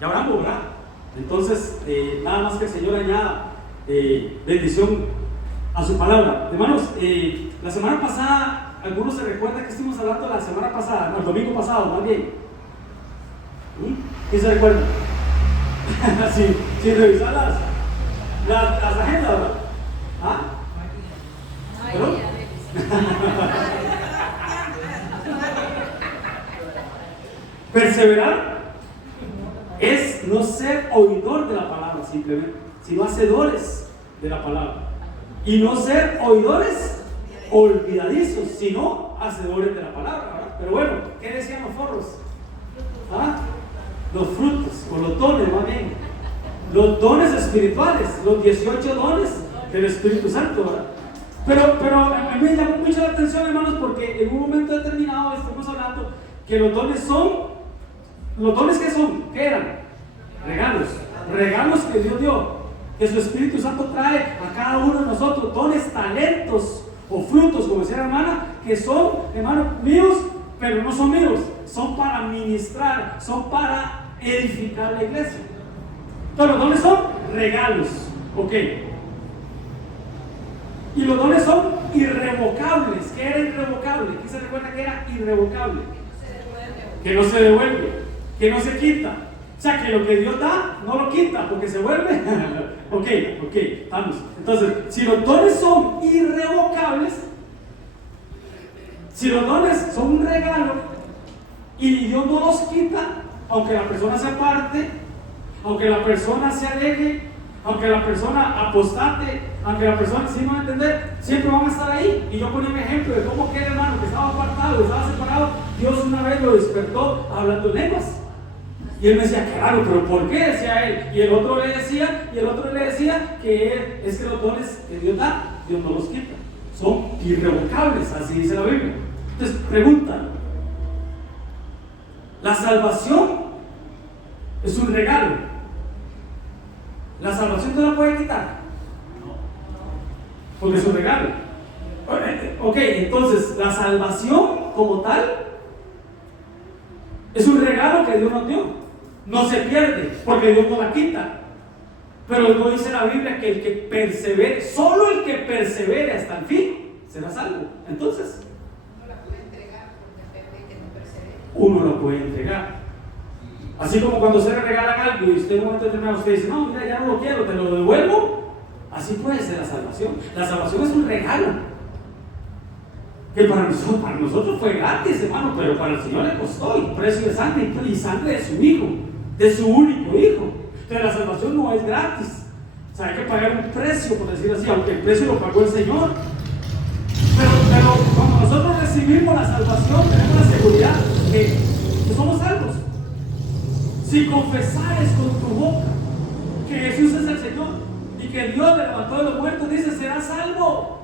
Ya oramos, ¿verdad? Entonces, nada más que el Señor añada bendición a su palabra. Hermanos, la semana pasada, algunos se recuerdan que estuvimos hablando la semana pasada, no, el domingo pasado, más bien. ¿Quién se recuerda? sin revisar las agendas, ¿verdad? ¿Ah? ¿Perdón? Perseverar es no ser oidor de la palabra simplemente, sino hacedores de la palabra. Y no ser oidores olvidadizos, sino hacedores de la palabra, ¿verdad? Pero bueno, ¿qué decían los forros? ¿Ah? Los frutos, o los dones más bien. Los dones espirituales, los 18 dones del Espíritu Santo, ¿verdad? Pero a mí me llamó mucho la atención, hermanos, porque en un momento determinado estamos hablando que los dones ¿qué son? ¿Qué eran? Regalos que Dios dio, que su Espíritu Santo trae a cada uno de nosotros, dones, talentos o frutos, como decía la hermana, que son, hermanos, míos, pero no son míos, son para ministrar, son para edificar la iglesia. Entonces los dones son regalos, ok. Y los dones son irrevocables. ¿Qué era irrevocable? ¿Quién se recuerda que era irrevocable? Que no se devuelve, que no se quita. O sea, que lo que Dios da, no lo quita, porque se vuelve. ok, vamos. Entonces, si los dones son irrevocables, si los dones son un regalo y Dios no los quita, aunque la persona se aparte, aunque la persona se aleje, aunque la persona apostate, aunque la persona, si no va a entender, siempre van a estar ahí. Y yo ponía un ejemplo de cómo aquel hermano que estaba apartado, estaba separado, Dios una vez lo despertó hablando en lenguas. Y él me decía, claro, pero ¿por qué? Decía él. Y el otro le decía que es que los dones que Dios da, Dios no los quita. Son irrevocables, así dice la Biblia. Entonces, pregunta, ¿la salvación es un regalo? ¿La salvación te la puede quitar? Porque es un regalo. Ok, entonces, la salvación como tal es un regalo que Dios nos dio. No se pierde, porque Dios no la quita. Pero luego dice la Biblia que el que persevere, solo el que persevere hasta el fin, será salvo. Entonces, no la puede entregar porque depende de que no persevere. Uno lo puede entregar. Así como cuando se le regalan algo y usted en un momento determinado usted dice, no, mira, ya no lo quiero, te lo devuelvo. Así puede ser la salvación. La salvación es un regalo que para nosotros fue gratis, hermano, pero para el Señor le costó, y precio de sangre, y sangre de su hijo, de su único hijo. Entonces la salvación no es gratis. O sea, hay que pagar un precio, por decirlo así, aunque el precio lo pagó el Señor. Pero cuando nosotros recibimos la salvación, tenemos la seguridad que somos salvos. Si confesares con tu boca que Jesús es el Señor y que Dios le levantó de los muertos, dice, serás salvo.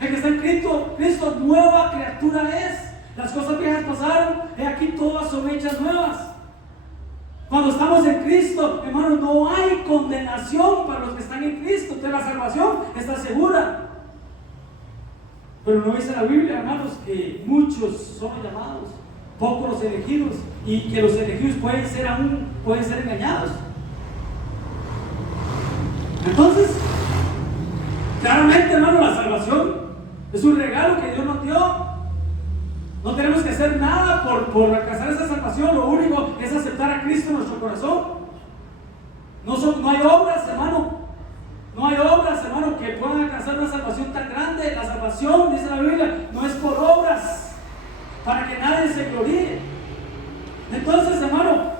El que está en Cristo, nueva criatura es. Las cosas viejas pasaron, y aquí todas son hechas nuevas. Cuando estamos en Cristo, hermano, no hay condenación para los que están en Cristo. Entonces la salvación está segura. Pero no dice la Biblia, hermanos, que muchos son llamados, pocos los elegidos, y que los elegidos pueden ser engañados. Entonces, claramente, hermano, la salvación es un regalo que Dios nos dio. No tenemos que hacer nada por alcanzar esa salvación. Lo único es aceptar a Cristo en nuestro corazón. No hay obras, hermano. No hay obras, hermano, que puedan alcanzar una salvación tan grande. La salvación, dice la Biblia, no es por obras, para que nadie se gloríe. Entonces, hermano,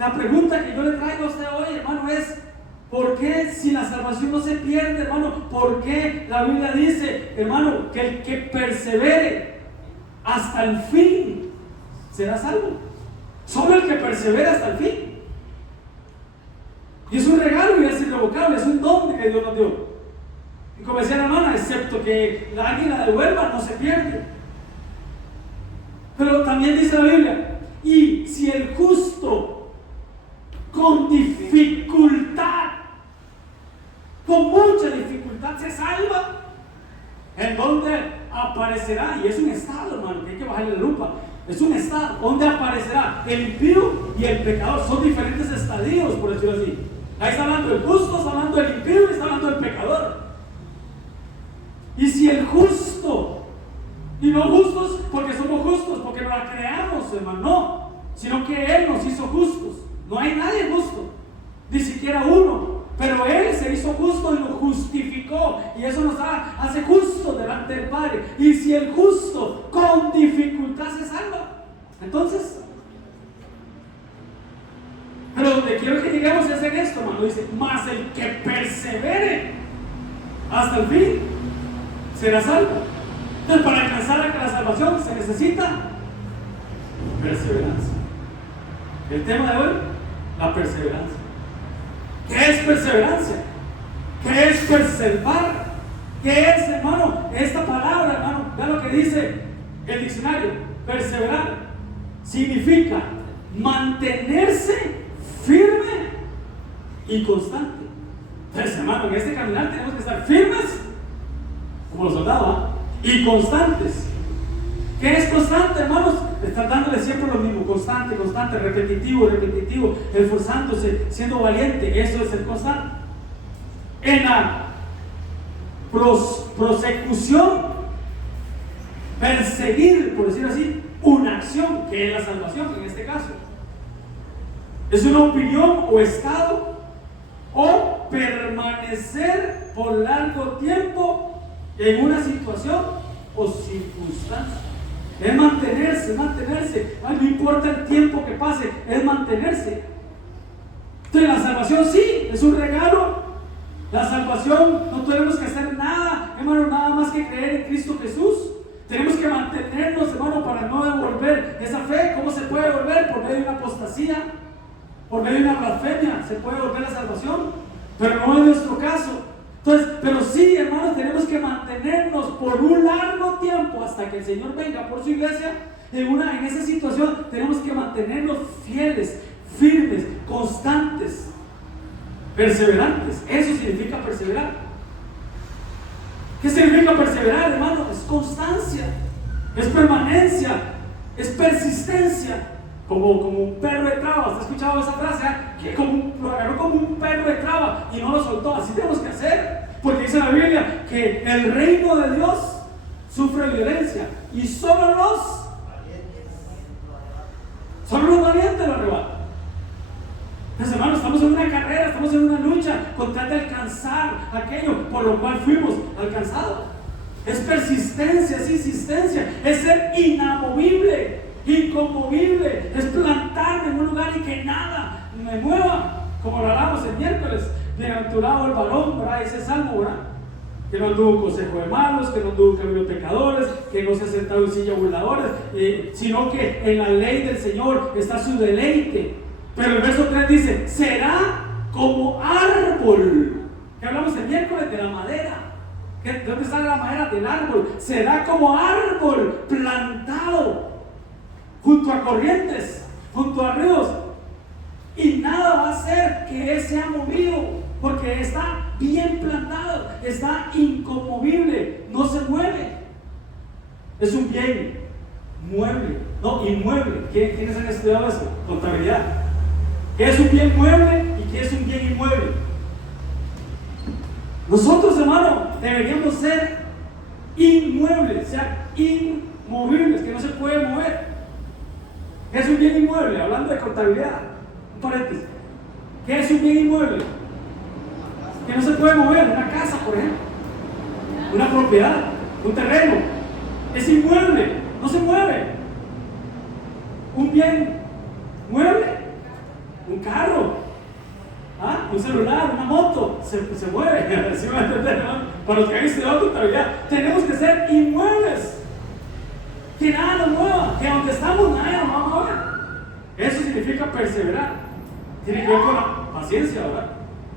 la pregunta que yo le traigo a usted hoy, hermano, es: ¿por qué si la salvación no se pierde, hermano? ¿Por qué la Biblia dice, hermano, que el que persevere hasta el fin será salvo? Solo el que persevera hasta el fin. Y es un regalo y es irrevocable, es un don que Dios nos dio. Y como decía la hermana, excepto que alguien la devuelva, no se pierde. Pero también dice la Biblia, y si el justo con dificultad, con mucha dificultad se salva, ¿en dónde aparecerá? Y es un estado, hermano, que hay que bajarle la lupa. Es un estado. ¿Dónde aparecerá? El impío y el pecador. Son diferentes estadios, por decirlo así. Ahí está hablando del justo, está hablando del impío y está hablando del pecador. Y si el justo, y no justos porque somos justos, porque nos la creamos, hermano, no, sino que Él nos hizo justos. No hay nadie justo, ni siquiera uno, pero Él se hizo justo y nos justificó, y eso nos hace justos delante del Padre. Y si el justo con dificultad se salva, entonces, pero donde quiero que lleguemos es en esto, hermano. Dice, mas el que persevere hasta el fin será salvo. Entonces, para alcanzar la salvación se necesita perseverancia. El tema de hoy, la perseverancia. ¿Qué es perseverancia? ¿Qué es preservar? ¿Qué es, hermano? Esta palabra, hermano, vean lo que dice el diccionario. Perseverar significa mantenerse firme y constante. Entonces, hermano, en este caminar tenemos que estar firmes como los soldados, y constantes. ¿Qué es constante, hermanos? Estar dándole siempre lo mismo, constante, constante, repetitivo, repetitivo, esforzándose, siendo valiente. Eso es ser constante. En la prosecución, perseguir, por decirlo así, una acción, que es la salvación en este caso. Es una opinión o estado, o permanecer por largo tiempo en una situación o circunstancia. Es mantenerse, mantenerse. Ay, no importa el tiempo que pase, es mantenerse. Entonces la salvación sí, es un regalo. La salvación no tenemos que hacer nada, hermano, nada más que creer en Cristo Jesús. Tenemos que mantenernos, hermano, para no devolver esa fe. ¿Cómo se puede devolver? Por medio de una apostasía, por medio de una blasfemia, se puede devolver la salvación, pero no en nuestro caso. Entonces, pero sí, hermanos, tenemos que mantenernos por un largo tiempo hasta que el Señor venga por su iglesia. En esa situación tenemos que mantenernos fieles, firmes, constantes, perseverantes. Eso significa perseverar. ¿Qué significa perseverar, hermano? Es constancia, es permanencia, es persistencia. Como un perro de traba. ¿Has escuchado esa frase? Que lo agarró como un perro de traba y no lo soltó. Así tenemos que hacer, porque dice la Biblia que el reino de Dios sufre violencia y solo los valientes lo arrebatan. Entonces, hermanos, estamos en una carrera, estamos en una lucha con tal de alcanzar aquello por lo cual fuimos alcanzados. Es persistencia, es insistencia, es ser inamovible, inconmovible, es plantarme en un lugar y que nada me mueva, como lo hablamos el miércoles. Bienaventurado el varón, ¿verdad? Ese salmo, ¿verdad? Que no anduvo en consejo de malos, que no anduvo en camino de pecadores, que no se ha sentado en silla de burladores, sino que en la ley del Señor está su deleite. Pero el verso 3 dice, será como árbol. Que hablamos el miércoles de la madera. ¿De dónde sale la madera? Del árbol. Será como árbol plantado junto a corrientes, junto a ríos, y nada va a hacer que él sea movido, porque está bien plantado, está inconmovible, no se mueve. Es un bien mueble, no inmueble. ¿Quiénes han estudiado eso? Contabilidad. ¿Qué es un bien mueble y qué es un bien inmueble? Nosotros, hermano, deberíamos ser inmuebles, o sea, inmovibles, que no se puede mover. ¿Qué es un bien inmueble? Hablando de contabilidad, un paréntesis. ¿Qué es un bien inmueble? Que no se puede mover. Una casa, por ejemplo, una propiedad, un terreno, es inmueble, no se mueve. Un bien mueble, un carro, un celular, una moto, se mueve. ¿Sí me va a entender, no? Para los que han estudiado contabilidad, tenemos que ser inmuebles, que nada nos mueva, que donde estamos nada nos va a mover. Eso significa perseverar. Tiene que ver con la paciencia, ¿verdad?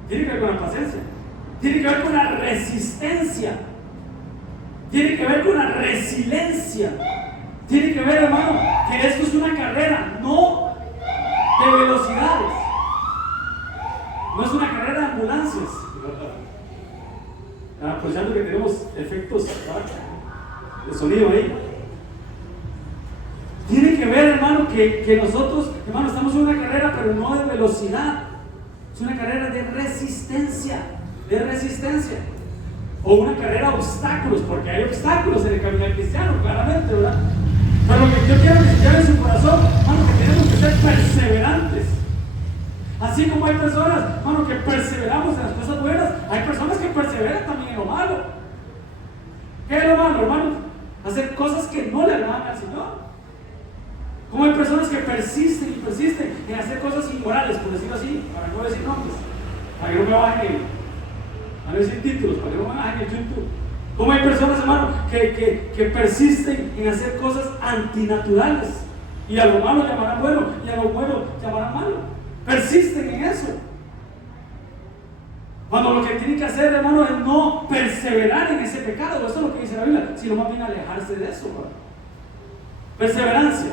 Tiene que ver con la paciencia, tiene que ver con la resistencia, tiene que ver con la resiliencia, tiene que ver, hermano, que esto es una carrera, no de velocidades, no es una carrera de ambulancias. Aprovechando que tenemos efectos, ¿verdad?, de sonido ahí. Tiene que ver, hermano, que nosotros Hermano, estamos en una carrera, pero no de velocidad. Es una carrera de resistencia. De resistencia. O una carrera de obstáculos, porque hay obstáculos en el camino cristiano, claramente, ¿verdad? Pero lo que yo quiero que se lleve en su corazón, hermano, que tenemos que ser perseverantes. Así como hay personas, hermano, que perseveramos en las cosas buenas, hay personas que perseveran también en lo malo. ¿Qué es lo malo, hermano? Hacer cosas que no le agradan al Señor. Como hay personas que persisten y persisten en hacer cosas inmorales, por decirlo así, para no decir nombres, para que no me bajen a no decir títulos, para que no me bajen el YouTube. Como hay personas, hermano, que persisten en hacer cosas antinaturales, y a lo malo llamarán bueno, y a lo bueno llamarán malo. Persisten en eso. Cuando lo que tienen que hacer, hermano, es no perseverar en ese pecado. Eso es lo que dice la Biblia, sino más bien alejarse de eso, ¿verdad? Perseverancia.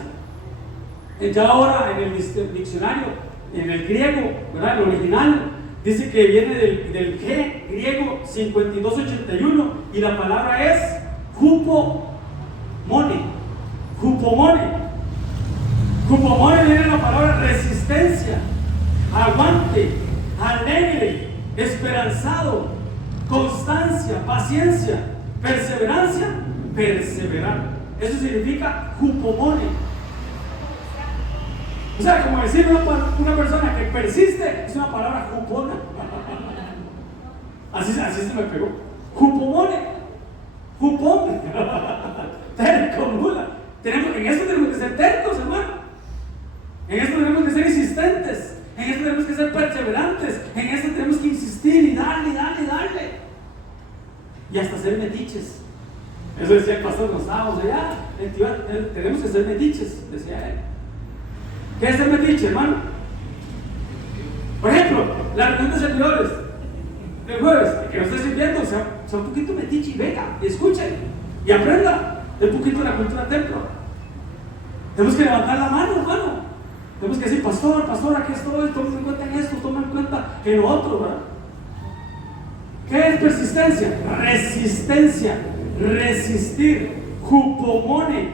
Ya ahora en el diccionario, en el griego, ¿verdad? El original, dice que viene del griego 5281 y la palabra es hupomone. Hupomone. Hupomone viene de la palabra resistencia, aguante, alegre, esperanzado, constancia, paciencia, perseverancia, perseverar. Eso significa hupomone. O sea, como decir una persona que persiste es una palabra jupona. Así se me pegó. Jupomone. Jupón. Terco, mula. En eso tenemos que ser tercos, hermano. En esto tenemos que ser insistentes. En esto tenemos que ser perseverantes. En esto tenemos que insistir y darle. Y hasta ser metiches. Eso decía el pastor, nos estábamos allá. Tenemos que ser metiches, decía él. ¿Qué es ser metiche, hermano? Por ejemplo, la reunión de servidores del jueves, que nos esté sirviendo, sea un poquito metiche y venga, y escuchen, y aprenda un poquito de la cultura templo. Tenemos que levantar la mano, hermano. Tenemos que decir, pastor, aquí estoy, tomen en cuenta en esto, tomen en cuenta en lo otro, ¿verdad? ¿Qué es persistencia? Resistencia, resistir, jupomone,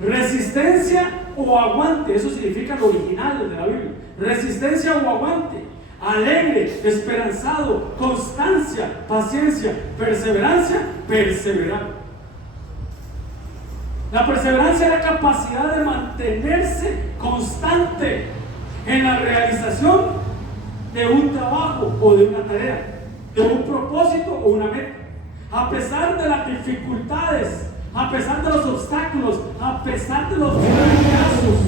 resistencia o aguante, eso significa lo original de la Biblia. Resistencia o aguante, alegre, esperanzado, constancia, paciencia, perseverancia, perseverar. La perseverancia es la capacidad de mantenerse constante en la realización de un trabajo o de una tarea, de un propósito o una meta, a pesar de las dificultades, a pesar de los obstáculos, a pesar de los fracasos,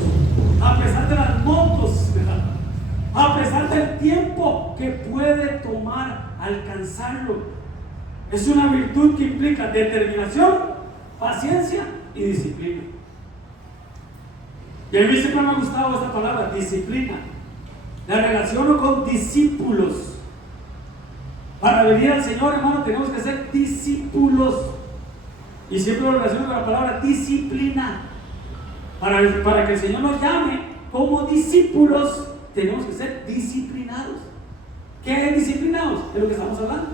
a pesar de las motos, ¿verdad? A pesar del tiempo que puede tomar alcanzarlo. Es una virtud que implica determinación, paciencia y disciplina. Y a mí siempre me ha gustado esta palabra, disciplina. La relaciono con discípulos. Para venir al Señor, hermano, tenemos que ser discípulos. Y siempre lo relaciono con la palabra disciplina. Para que el Señor nos llame como discípulos, tenemos que ser disciplinados. ¿Qué es disciplinados? Es lo que estamos hablando.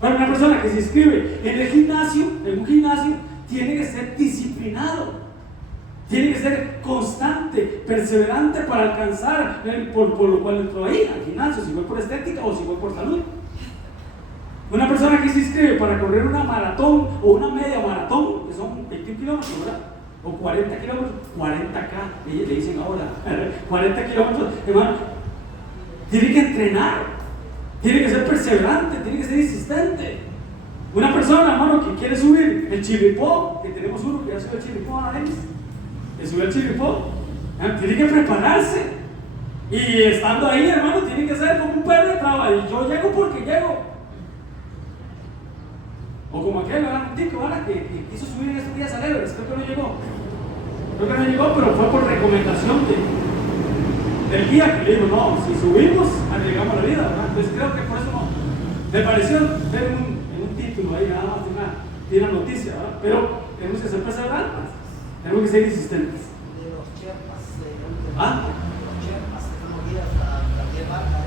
Para una persona que se inscribe en el gimnasio, en un gimnasio, tiene que ser disciplinado. Tiene que ser constante, perseverante para alcanzar por lo cual entró ahí al gimnasio, si fue por estética o si fue por salud. Una persona que se inscribe para correr una maratón o una media maratón, que son 21 kilómetros, ¿verdad? O 40 kilómetros, 40K, le dicen ahora, 40 kilómetros, hermano, tiene que entrenar, tiene que ser perseverante, tiene que ser insistente. Una persona, hermano, que quiere subir el Chirripó, que tenemos uno que ya subió el Chirripó a la X, que subió el Chirripó, tiene que prepararse. Y estando ahí, hermano, tiene que ser como un perro de trabajo. Y yo llego porque llego. O como aquel, ¿verdad? Un tico, ¿verdad? Que quiso subir en estos días a Everest, creo que no llegó. Pero fue por recomendación del guía que le dijo, no, si subimos, llegamos a la vida, ¿verdad? Entonces creo que por eso no. Me pareció ver en un título ahí, nada más de una noticia, ¿verdad? Pero tenemos que ser perseverantes, tenemos que ser insistentes. De los Sherpas, Los Sherpas, que guías a 10 barcas.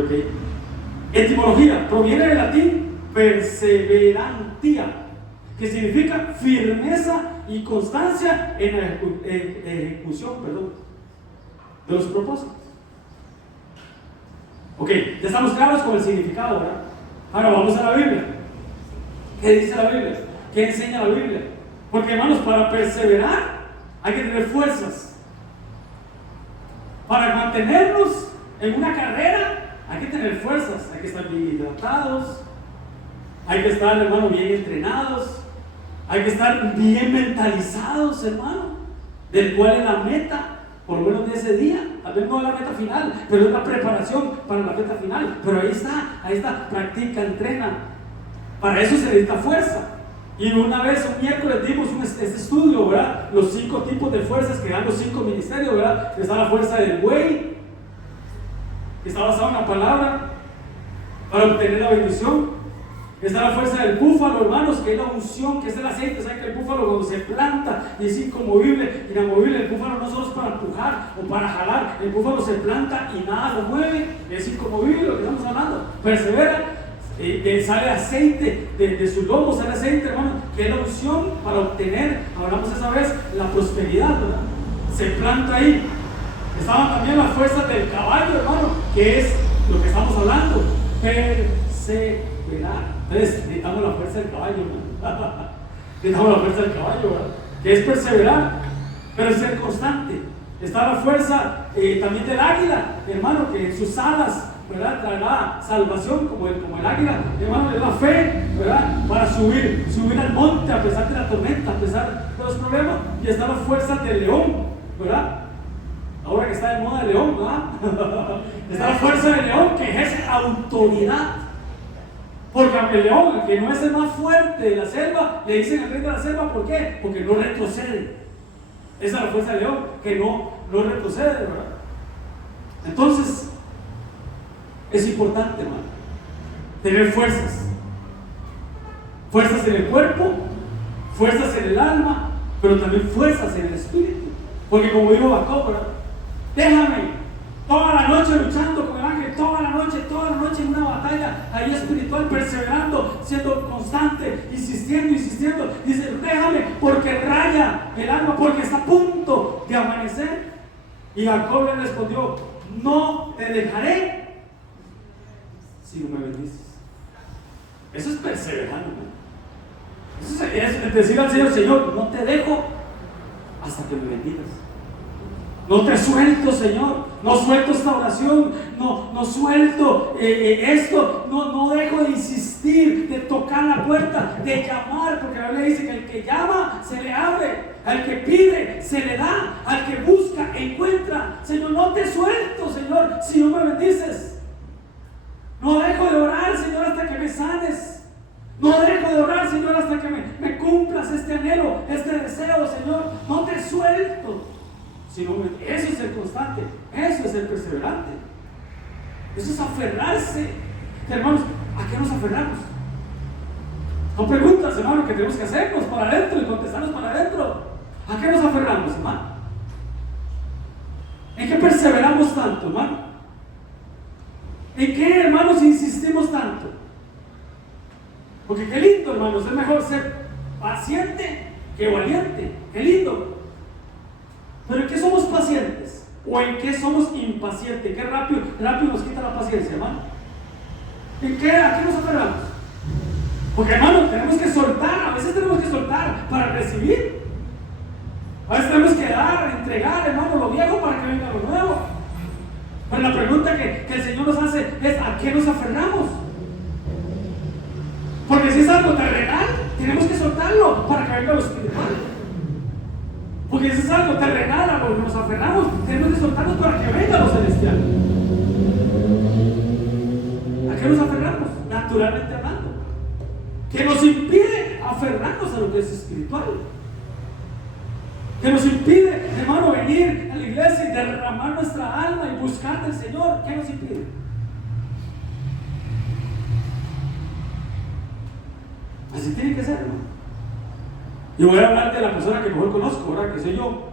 Ok. Etimología, proviene del latín perseverantia, que significa firmeza y constancia en la ejecución, de los propósitos. Ok, ya estamos claros con el significado, ¿verdad? Ahora vamos a la Biblia. ¿Qué dice la Biblia? ¿Qué enseña la Biblia? Porque, hermanos, para perseverar hay que tener fuerzas. Para mantenernos en una carrera hay que tener fuerzas. Hay que estar bien hidratados, hay que estar, hermano, bien entrenados, hay que estar bien mentalizados, hermano, del cual es la meta, por lo menos de ese día. Tal vez no es la meta final, pero es la preparación para la meta final. Pero ahí está, practica, entrena. Para eso se necesita fuerza. Y una vez, un miércoles, dimos este estudio, ¿verdad? Los 5 tipos de fuerzas que dan los 5 ministerios, ¿verdad? Está la fuerza del buey, que está basada en la palabra, para obtener la bendición. Está la fuerza del búfalo, hermanos, que es la unción, que es el aceite. ¿Saben que el búfalo cuando se planta y es inconmovible, inamovible? El búfalo no solo es para empujar o para jalar, el búfalo se planta y nada lo mueve, es inconmovible, lo que estamos hablando. Persevera, sale aceite de su lomo, sale aceite, hermano, que es la unción para obtener, hablamos esa vez, la prosperidad, ¿verdad? Se planta ahí. Estaban también las fuerzas del caballo, hermano, que es lo que estamos hablando, perseverar. Entonces, necesitamos la fuerza del caballo, ¿verdad? Necesitamos la fuerza del caballo, ¿verdad? Que es perseverar, pero es ser constante. Está la fuerza también del águila, hermano, que en sus alas, ¿verdad?, traerá salvación como el águila, hermano, es la fe, ¿verdad?, para subir al monte a pesar de la tormenta, a pesar de los problemas. Y está la fuerza del león, ¿verdad? Ahora que está de moda el león, ¿verdad? Está la fuerza del león, que ejerce autoridad. Porque aunque el león, que no es el más fuerte de la selva, le dicen al rey de la selva, ¿por qué? Porque no retrocede. Esa es la fuerza del león, que no retrocede, ¿verdad? Entonces, es importante, hermano, tener fuerzas. Fuerzas en el cuerpo, fuerzas en el alma, pero también fuerzas en el espíritu. Porque como dijo Jacob, ¿verdad? Déjame toda la noche luchando con el ángel, toda la noche en una batalla ahí espiritual, perseverando, siendo constante, insistiendo. Dice, déjame porque raya el alma, porque está a punto de amanecer. Y Jacob le respondió, no te dejaré si no me bendices. Eso es perseverar, ¿no? Eso es decir al Señor, Señor, no te dejo hasta que me bendigas. No te suelto, Señor. No suelto esta oración. No suelto esto. No dejo de insistir, de tocar la puerta, de llamar, porque la Biblia dice que el que llama se le abre, al que pide se le da, al que busca encuentra. Señor, no te suelto, Señor, si no me bendices. No dejo de orar, Señor, hasta que me sanes. No dejo de orar, Señor, hasta que me cumplas este anhelo, este deseo, Señor. No te suelto. Eso es el constante, eso es el perseverante. Eso es aferrarse. Hermanos, ¿a qué nos aferramos? Son preguntas, hermano, que tenemos que hacernos para adentro y contestarnos para adentro. ¿A qué nos aferramos, hermano? ¿En qué perseveramos tanto, hermano? ¿En qué, hermanos, insistimos tanto? Porque qué lindo, hermanos, es mejor ser paciente que valiente. Qué lindo. ¿Pero en qué somos pacientes? ¿O en qué somos impacientes? ¿Qué rápido nos quita la paciencia, hermano? ¿A qué nos aferramos? Porque, hermano, tenemos que soltar. A veces tenemos que soltar para recibir. A veces tenemos que dar, entregar, hermano, lo viejo para que venga lo nuevo. Pero la pregunta que el Señor nos hace es: ¿a qué nos aferramos? Porque si es algo terrenal, tenemos que soltarlo para que venga lo espiritual. Porque si es algo terrenal a lo que nos aferramos, tenemos que soltarnos para que venga lo celestial. ¿A qué nos aferramos? Naturalmente hablando. Que nos impide aferrarnos a lo que es espiritual. Que nos impide, hermano, venir a la iglesia y derramar nuestra alma y buscar del Señor. ¿Qué nos impide? Así tiene que ser, hermano. Yo voy a hablar de la persona que mejor conozco, ¿verdad? Que soy yo.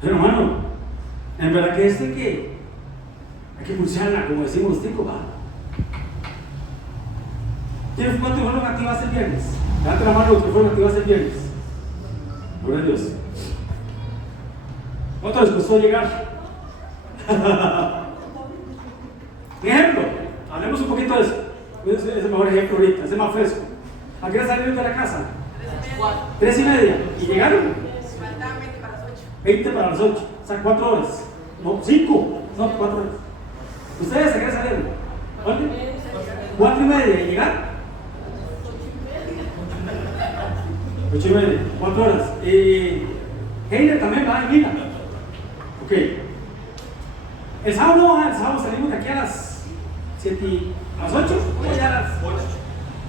Pero, hermano, en verdad que hay que pulsarla, como decimos los ticos, ¿va? ¿Cuántos fueron activas el viernes? Levante la mano los que fueron activas el viernes. Gloria a Dios. ¿Cuánto les costó llegar? Un ejemplo, hablemos un poquito de eso. Es el mejor ejemplo ahorita, es el más fresco. ¿A qué hora salieron de la casa? 3:30. ¿Y llegaron? Faltaban 20 para las 8. 20 para las 8. O sea, 4 horas. No, 5. No, 4 horas. ¿Ustedes a qué hora salieron? ¿Cuánto? 4:30. ¿Y llegaron? 8:30. 4 horas. Heiner también va en Mina. Ok. El sábado no, el sábado salimos de aquí a las 7, a las 8. Ya a las 8.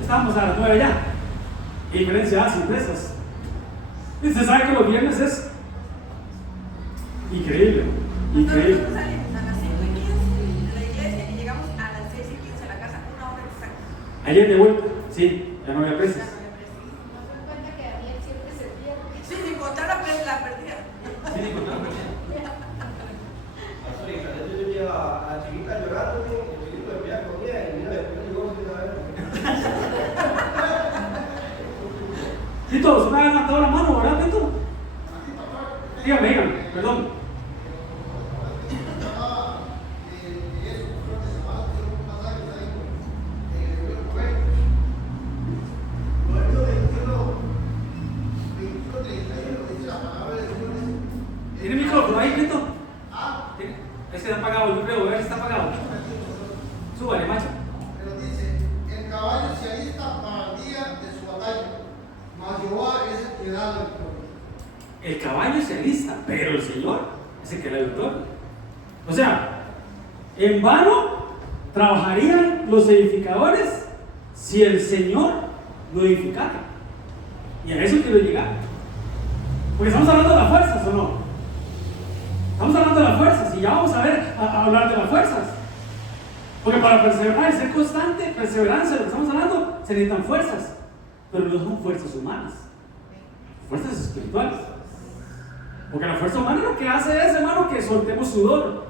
Estábamos a las 9 ya. Diferencia, sorpresas. Y usted sabe que los viernes es increíble. Increíble. Nosotros salimos a las 5:15 de la iglesia y llegamos a las 6:15 a la casa, 1 hora exacta. Ayer de vuelta, sí, ya no había presas. Ya no había presión. Nos dan cuenta que Daniel siempre se pierde. Sí, sin contar la perdida. Yo llevo a la chiquita llorando, el chiquito de pie comía y mira, después llegó sin saber. Tito, ¿se me ha levantado la mano, verdad, Tito? Dígame, perdón. ¿Tiene micrófono ahí, Tito? Ese está apagado, yo creo, ver si está apagado. Súbale, macho. Pero dice, el caballo se alista para el día de su batalla, mas Jehová es el que da la victoria. El caballo se alista, pero el Señor es el que da la victoria. O sea, en vano trabajarían los edificadores si el Señor no edificara. Y a eso quiero llegar. Porque estamos hablando de las fuerzas, ¿o no? Estamos hablando de las fuerzas y ya vamos a hablar de las fuerzas. Porque para perseverar y ser constante, perseverancia, lo que estamos hablando, se necesitan fuerzas. Pero no son fuerzas humanas, fuerzas espirituales. Porque la fuerza humana lo que hace es, hermano, que soltemos sudor.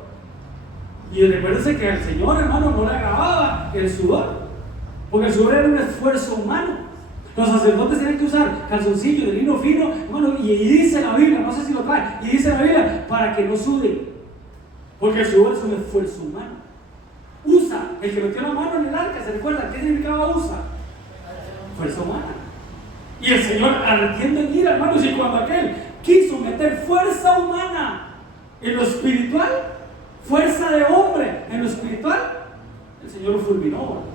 Y recuérdense que al Señor, hermano, no le agravaba el sudor. Porque el sudor era un esfuerzo humano. Los sacerdotes tienen que usar calzoncillos de lino fino, hermano, y dice la Biblia, no sé si lo trae, y dice la Biblia, para que no suden. Porque el sudor es un esfuerzo humano. Usa, el que metió la mano en el arca, ¿se recuerda? ¿Qué significaba usa? Fuerza humana. Y el Señor ardiendo en ira, hermanos, y cuando aquel quiso meter fuerza humana en lo espiritual, fuerza de hombre en lo espiritual, el Señor lo fulminó.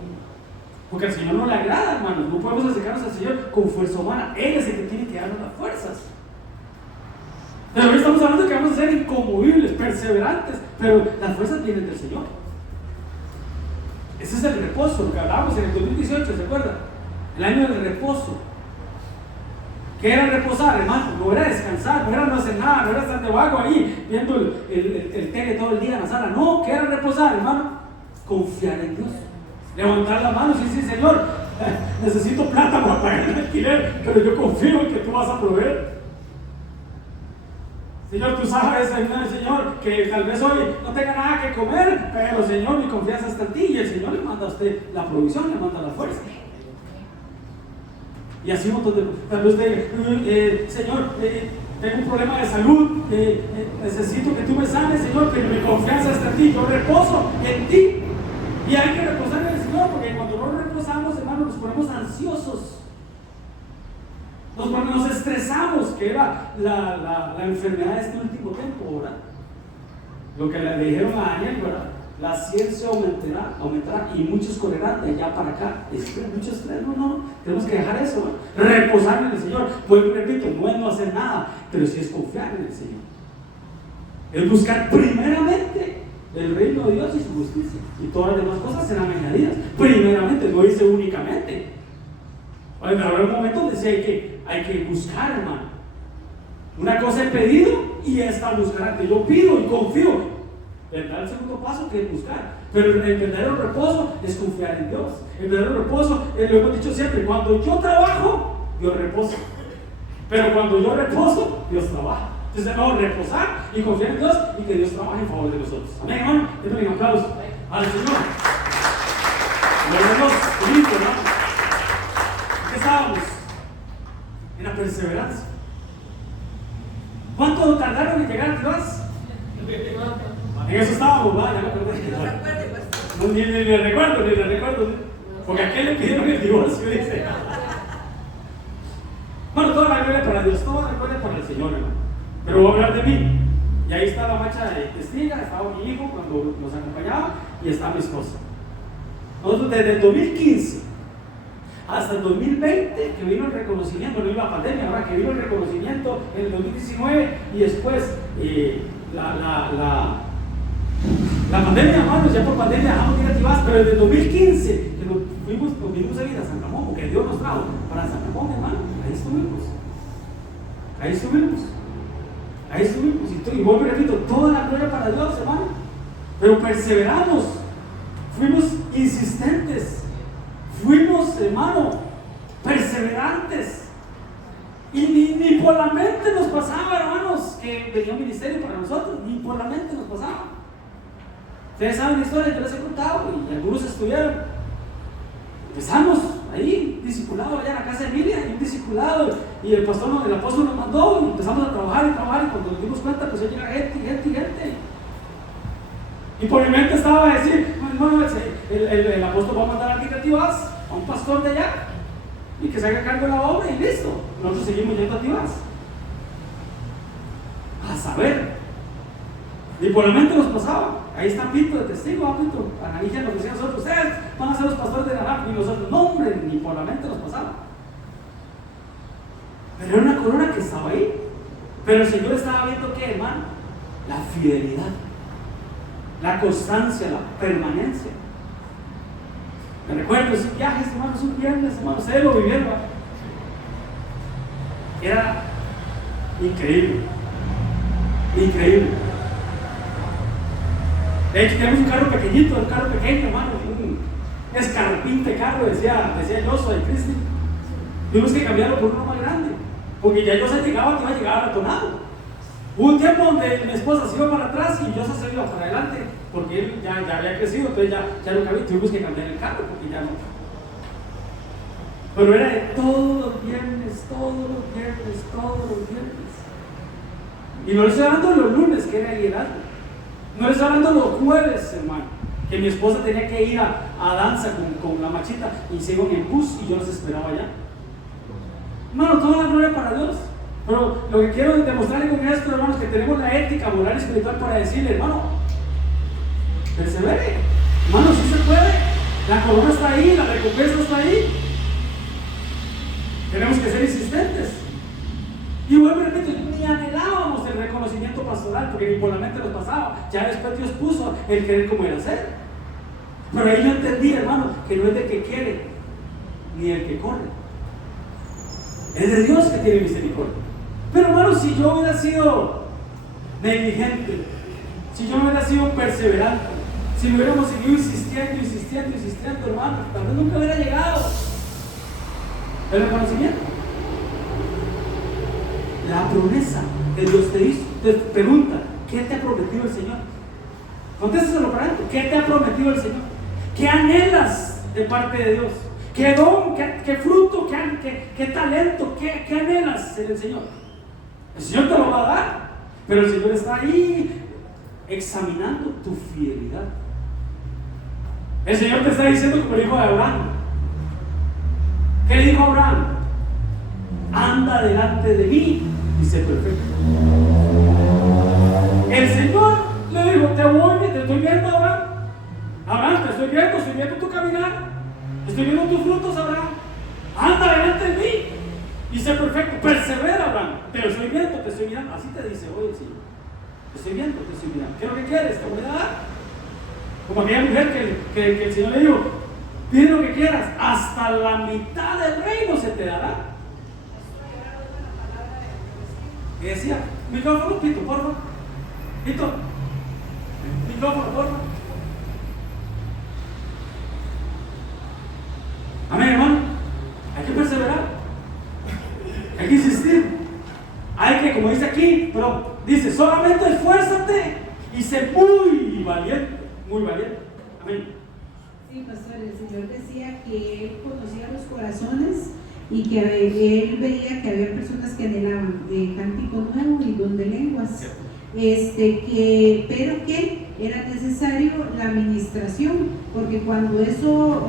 Porque al Señor no le agrada, hermanos. No podemos acercarnos al Señor con fuerza humana. Él es el que tiene que darnos las fuerzas. Pero hoy estamos hablando de que vamos a ser inconmovibles, perseverantes, pero las fuerzas vienen del Señor. Ese es el reposo, lo que hablábamos en el 2018, ¿se acuerdan? El año del reposo. ¿Qué era reposar, hermano? No era descansar, no era no hacer nada, no era estar de vago ahí viendo el tele todo el día en la sala. No, ¿qué era reposar, hermano? Confiar en Dios. Levantar las manos y decir, Señor, necesito plata para pagar el alquiler, pero yo confío en que tú vas a proveer. Señor, tú sabes, Señor, que tal vez hoy no tenga nada que comer, pero Señor, mi confianza está en ti, y el Señor le manda a usted la provisión, le manda la fuerza. Y así un montón de cosas. Tal vez usted, Señor, tengo un problema de salud, necesito que tú me sanes, Señor, que mi confianza está en ti, yo reposo en ti. Y hay que reposar en el Señor, porque cuando no reposamos, hermanos, nos ponemos ansiosos. Nos estresamos, que era la enfermedad de este último tiempo, ¿verdad? Lo que le dijeron a Daniel, ¿verdad? La ciencia aumentará y muchos correrán de allá para acá. Muchos estrés, no, tenemos que dejar eso, ¿verdad? Reposar en el Señor. Pues repito, no es no hacer nada, pero sí es confiar en el Señor. Es buscar primeramente el reino de Dios y su justicia, y todas las demás cosas serán añadidas. Primeramente, no dice únicamente. Habrá un momento donde sí hay que buscar, hermano. Una cosa he pedido y esta buscar. Yo pido y confío. ¿Verdad? El segundo paso que es buscar. Pero el verdadero reposo es confiar en Dios. El verdadero reposo, lo hemos dicho siempre, cuando yo trabajo, Dios reposa. Pero cuando yo reposo, Dios trabaja. Entonces debemos reposar y confiar en Dios y que Dios trabaje en favor de nosotros. Amén, hermano. Denle un aplauso al Señor. Lo vemos bonito, ¿no? estábamos? En la perseverancia. ¿Cuánto tardaron en llegar a Tibás? En eso estábamos, va, ya me acordé. No se acuerde, pues. No, ni le recuerdo. Porque a aquel le pidieron el divorcio, dice. Bueno, toda la gloria para Dios, toda la gloria para el Señor, hermano. Pero voy a hablar de mí. Y ahí está la macha de testiga, estaba mi hijo cuando nos acompañaba y está mi esposa. Nosotros desde el 2015 hasta el 2020, que vino el reconocimiento, no vino la pandemia, ahora que vino el reconocimiento en el 2019 y después la pandemia, hermanos, ya por pandemia dejamos de ir a Tibás, pero desde el 2015 que nos vinimos a ir a San Ramón, porque Dios nos trajo para San Ramón, hermano, ahí estuvimos, y vuelvo y repito, toda la gloria para Dios, hermano, pero perseveramos, fuimos insistentes, fuimos, hermano, perseverantes, y ni por la mente nos pasaba, hermanos, que venía un ministerio para nosotros, ni por la mente nos pasaba. Ustedes saben la historia que les he contado y algunos estuvieron. Empezamos ahí, discipulado allá en la casa de Emilia, y un discipulado, y el apóstol nos mandó, y empezamos a trabajar, y cuando nos dimos cuenta, pues llega gente. Y por mi mente estaba a decir, bueno, el apóstol va a mandar a alguien a Tibás, a un pastor de allá, y que se haga cargo de la obra, y listo. Nosotros seguimos yendo a Tibás. A saber. Y por la mente nos pasaba. Ahí está Pito de testigo, Pito. Analicia nos decía a nosotros, ustedes van a ser los pastores de la y nosotros, no hombre, ni por la mente nos pasaba. Pero era una corona que estaba ahí. Pero el Señor estaba viendo ¿qué, hermano? La fidelidad, la constancia, la permanencia. Me recuerdo esos viajes, hermano, esos viernes, hermano, ustedes lo vivieron. Era increíble. De hecho, tenemos un carro pequeño, hermano, un escarpín de carro, decía Joshua y Cristi. Tuvimos que cambiarlo por uno más grande, porque ya Joshua llegaba, que iba a llegar ratonado. Hubo un tiempo donde mi esposa se iba para atrás y Joshua se iba para adelante, porque él ya había crecido, entonces ya no cabía, tuvimos que cambiar el carro, porque ya no. Pero era de todos los viernes. Y no le estoy hablando de los lunes, que era el liderazgo. No le estoy hablando de los jueves, hermano, que mi esposa tenía que ir a danza con la machita y se iban en bus y yo los esperaba allá. Hermano, toda la gloria para Dios. Pero lo que quiero demostrarle con esto, hermanos, es que tenemos la ética moral y espiritual para decirle, hermano, persevere. Hermano, sí se puede. La corona está ahí, la recompensa está ahí. Tenemos que ser insistentes. Y vuelvo y repito, ni anhelábamos el reconocimiento pastoral, porque ni por la mente nos pasaba. Ya después Dios puso el querer como el hacer. Pero ahí yo entendí, hermano, que no es del que quiere, ni el que corre. Es de Dios que tiene misericordia. Pero hermano, si yo hubiera sido negligente, si yo hubiera sido perseverante, si hubiéramos seguido insistiendo, hermano, tal vez nunca hubiera llegado el reconocimiento. La promesa que Dios te hizo, te pregunta, ¿qué te ha prometido el Señor? Contéstaselo para adentro. ¿Qué te ha prometido el Señor? ¿Qué anhelas de parte de Dios? ¿Qué don, qué fruto, qué talento, qué anhelas en el Señor? El Señor te lo va a dar, pero el Señor está ahí examinando tu fidelidad. El Señor te está diciendo como el hijo de Abraham. ¿Qué le dijo Abraham? Anda delante de mí y sé perfecto. El Señor le dijo, te estoy viendo, Abraham. Abraham, te estoy viendo tu caminar, estoy viendo tus frutos, Abraham. Anda delante de mí y sé perfecto. Persevera, Abraham. Te estoy viendo, te estoy mirando. Así te dice hoy el Señor. Te estoy viendo, te estoy mirando. ¿Qué es lo que quieres? Te voy a dar. Como aquella mujer que el Señor le dijo, pide lo que quieras, hasta la mitad del reino se te dará. Y decía, micrófono, Pito, por favor. Pito, micrófono, por favor. Amén, hermano. Hay que perseverar. Hay que insistir. Hay que, como dice aquí, pero dice, solamente esfuérzate y sé muy valiente. Muy valiente. Amén. Sí, pastor, el Señor decía que Él conocía los corazones y que él veía que había personas que anhelaban cántico nuevo y don de lenguas, pero que era necesario la administración, porque cuando eso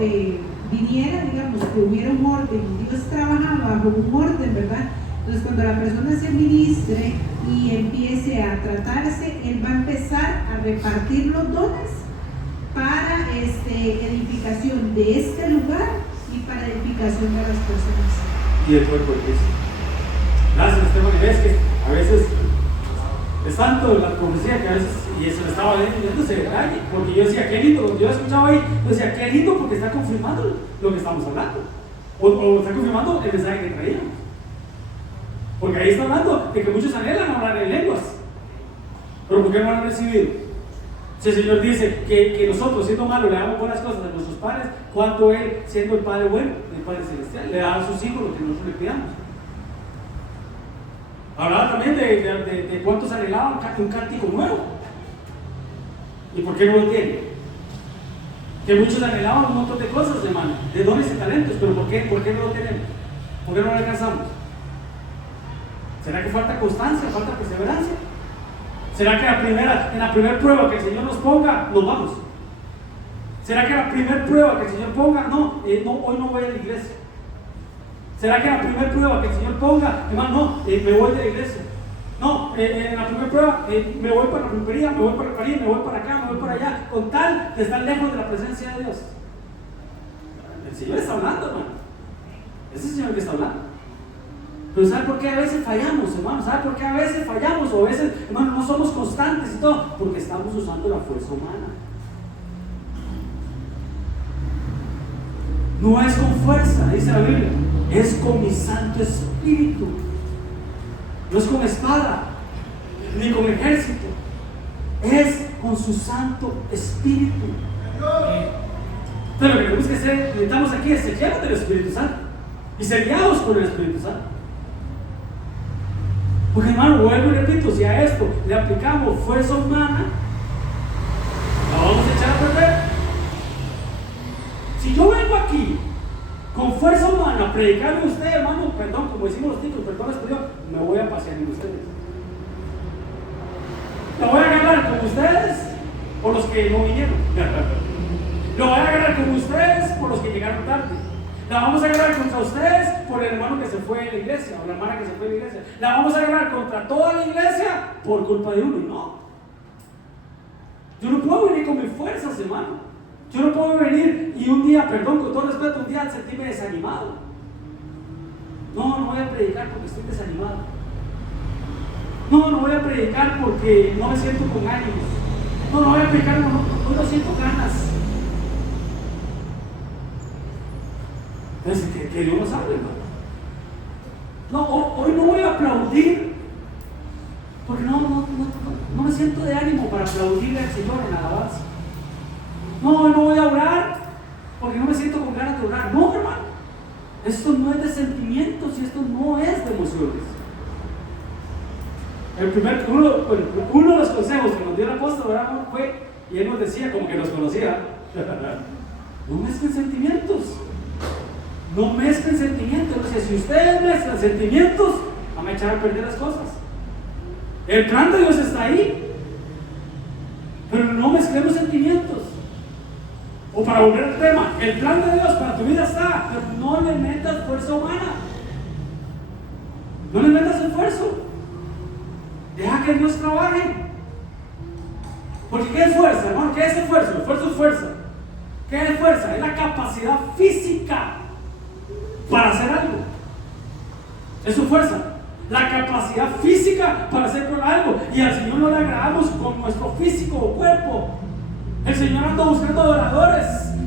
viniera, digamos, que hubiera un orden, Dios trabaja bajo un orden, ¿verdad? Entonces cuando la persona se administre y empiece a tratarse, él va a empezar a repartir los dones para edificación de este lugar y para edificación de las personas. Y el cuerpo de Cristo. Gracias, Esteban. Y ves que a veces es tanto la profecía que a veces, y eso le estaba leyéndose, porque yo decía, qué lindo, cuando yo escuchaba ahí, yo decía, qué lindo, porque está confirmando lo que estamos hablando, o está confirmando el mensaje que traíamos. Porque ahí está hablando de que muchos anhelan hablar en lenguas, pero ¿por qué no lo han recibido? Si el Señor dice que nosotros, siendo malos, le damos buenas cosas a nuestros padres, ¿cuánto Él, siendo el Padre bueno, el Padre Celestial, le da a sus hijos lo que nosotros le pidamos? Hablaba también de cuántos anhelaban un cántico nuevo. ¿Y por qué no lo tienen? Que muchos anhelaban un montón de cosas, hermano, de dones y talentos, pero ¿por qué no lo tenemos? ¿Por qué no lo alcanzamos? ¿Será que falta constancia, falta perseverancia? ¿Será que en la primera prueba que el Señor nos ponga, nos vamos? ¿Será que en la primera prueba que el Señor ponga, no, hoy no voy a la iglesia? ¿Será que en la primera prueba que el Señor ponga, hermano, no, me voy de la iglesia? No, en la primera prueba me voy para la pulpería, me voy para el París, me voy para acá, me voy para allá, con tal de estar lejos de la presencia de Dios. El Señor está hablando, hermano. Es el Señor que está hablando. Pero ¿sabe por qué a veces fallamos, hermano? ¿Sabe por qué a veces fallamos? O a veces, hermano, no somos constantes y todo, porque estamos usando la fuerza humana. No es con fuerza, dice la Biblia, es con mi Santo Espíritu. No es con espada, ni con ejército, es con su Santo Espíritu. Entonces lo que tenemos que hacer, necesitamos aquí es ser llenos del Espíritu Santo y ser guiados por el Espíritu Santo. Porque, hermano, vuelvo y repito, si a esto le aplicamos fuerza humana, la vamos a echar a perder. Si yo vengo aquí con fuerza humana a predicarle a usted, hermano, perdón, como decimos los títulos, perdón, me voy a pasear en ustedes. Lo voy a agarrar con ustedes por los que no vinieron. Lo voy a agarrar con ustedes por los que llegaron tarde. La vamos a agarrar contra ustedes por el hermano que se fue de la iglesia o la hermana que se fue de la iglesia. La vamos a agarrar contra toda la iglesia por culpa de uno. Y no. Yo no puedo venir con mis fuerzas, hermano. Yo no puedo venir y un día, perdón, con todo respeto, un día sentirme desanimado. No voy a predicar porque estoy desanimado. No voy a predicar porque no me siento con ánimos. No voy a predicar, no siento ganas. Entonces, que Dios nos hable, hermano. No, hoy no voy a aplaudir porque no me siento de ánimo para aplaudirle al Señor en alabanza. No voy a orar porque no me siento con ganas de orar. No, hermano, esto no es de sentimientos y esto no es de emociones. Uno de los consejos que nos dio el apóstol Abraham fue, y él nos decía como que nos conocía, no mezclen sentimientos. No mezclen sentimientos. O sea, si ustedes mezclan sentimientos, van a echar a perder las cosas. El plan de Dios está ahí, pero no mezclemos sentimientos. O para volver al tema, el plan de Dios para tu vida está, pero no le metas fuerza humana. No le metas esfuerzo. Deja que Dios trabaje. Porque ¿qué es fuerza, hermano? ¿Qué es esfuerzo? Esfuerzo es fuerza. ¿Qué es fuerza? Es la capacidad física para hacer algo. Es su fuerza. La capacidad física para hacer algo. Y al Señor no le agradamos con nuestro físico o cuerpo. El Señor anda buscando adoradores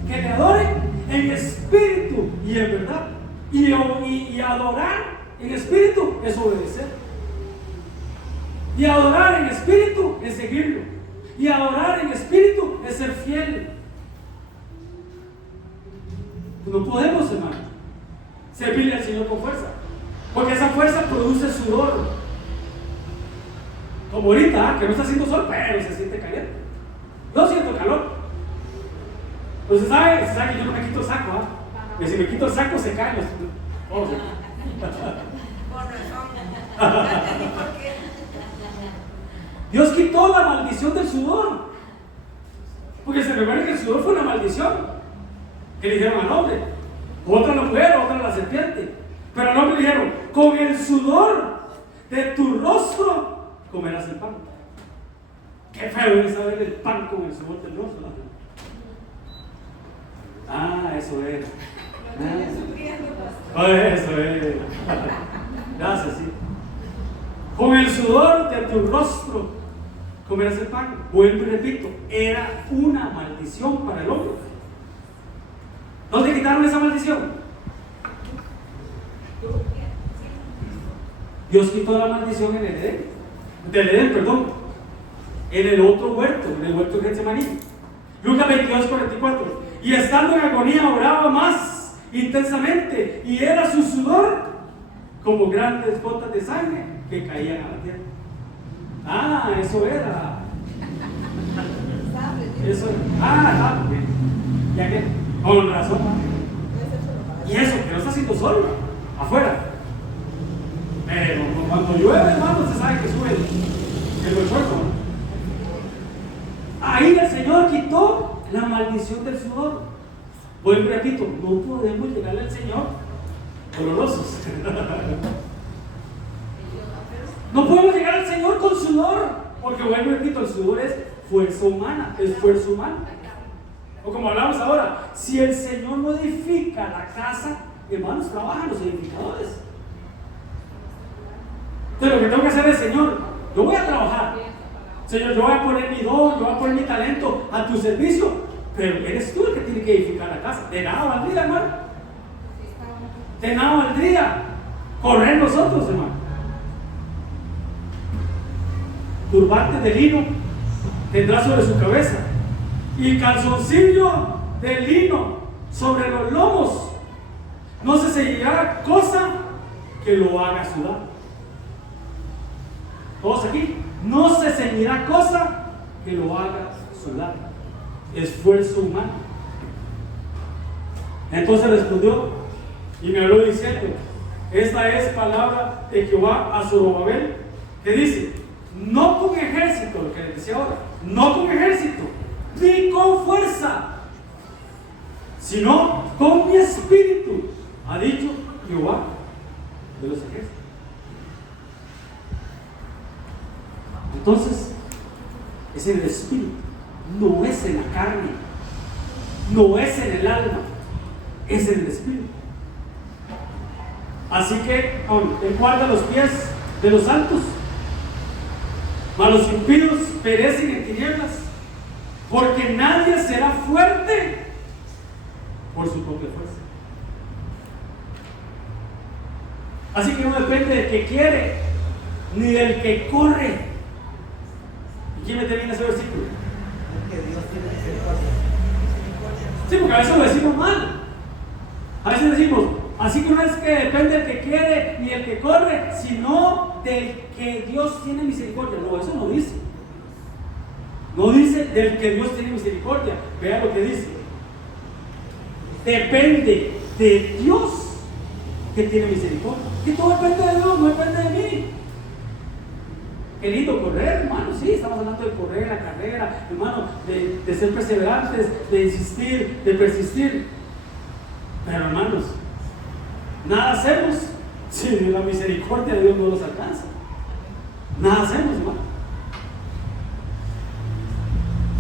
que le adoren en espíritu y en verdad. Y adorar en espíritu es obedecer. Y adorar en espíritu es seguirlo. Y adorar en espíritu es ser fiel. No podemos, hermano, servirle al Señor con fuerza, porque esa fuerza produce sudor. Como ahorita, que no está haciendo sol, pero se siente caliente. Yo siento calor. Pues se sabe que yo no me quito el saco, que si me quito el saco se caen Oh, sí. Con razón. Ya entendí por qué. Dios quitó la maldición del sudor. Porque se recuerda que el sudor fue una maldición que le dijeron al hombre. Otra la mujer, otra la serpiente. Pero al hombre le dijeron: con el sudor de tu rostro comerás el pan. Qué feo es saber el pan con el sudor del rostro, ¿no? Ah, eso era. Eso es. Gracias, sí. Con el sudor de tu rostro comerás el pan. Vuelvo y repito, era una maldición para el hombre. ¿Dónde quitaron esa maldición? Dios quitó la maldición en el Edén. Del Edén, perdón. En el otro huerto, en el huerto de Getsemaní. Lucas 22:44. Y estando en agonía oraba más intensamente, y era su sudor como grandes gotas de sangre que caían a la tierra. Ah, eso era. Eso era. Ah, bien. Ya que, con razón. Y eso, que no está haciendo sol afuera. Pero cuando llueve, hermano, se sabe que sube el bolsón. Ahí el Señor quitó la maldición del sudor. Vuelvo y repito, no podemos llegarle al Señor dolorosos. No podemos llegar al Señor con sudor, porque vuelvo y repito, el sudor es fuerza humana, es fuerza humana. O como hablamos ahora, si el Señor no edifica la casa, hermanos, trabajan los edificadores. Entonces lo que tengo que hacer es: Señor, yo voy a trabajar. Señor, yo voy a poner mi don, yo voy a poner mi talento a tu servicio, pero eres tú el que tiene que edificar la casa. De nada valdría, hermano. De nada valdría correr nosotros, hermano. Turbante de lino tendrá sobre su cabeza, y calzoncillo de lino sobre los lomos. No se ceñirá cosa que lo haga sudar. Todos aquí. No se ceñirá cosa que lo haga sudar. Esfuerzo humano. Entonces respondió y me habló diciendo: esta es palabra de Jehová a Zorobabel, que dice: no con ejército, lo que le decía ahora, no con ejército, ni con fuerza, sino con mi espíritu, ha dicho Jehová de los ejércitos. Entonces, es en el espíritu, no es en la carne, no es en el alma, es en el espíritu. Así que Él guarda los pies de los santos, mas los impíos perecen en tinieblas, porque nadie será fuerte por su propia fuerza. Así que no depende del que quiere, ni del que corre. ¿Y quién me termina ese versículo? Que Dios tiene misericordia. Sí, porque a veces lo decimos mal. A veces decimos: así que no es que depende del que quiere ni el que corre, sino del que Dios tiene misericordia. No, eso no dice. No dice del que Dios tiene misericordia. Vea lo que dice. Depende de Dios que tiene misericordia. Que todo depende de Dios, no depende de mí. Qué lindo correr, hermano. Sí, estamos hablando de correr la carrera, hermano, de ser perseverantes, de insistir, de persistir. Pero, hermanos, nada hacemos si la misericordia de Dios no los alcanza. Nada hacemos, hermano.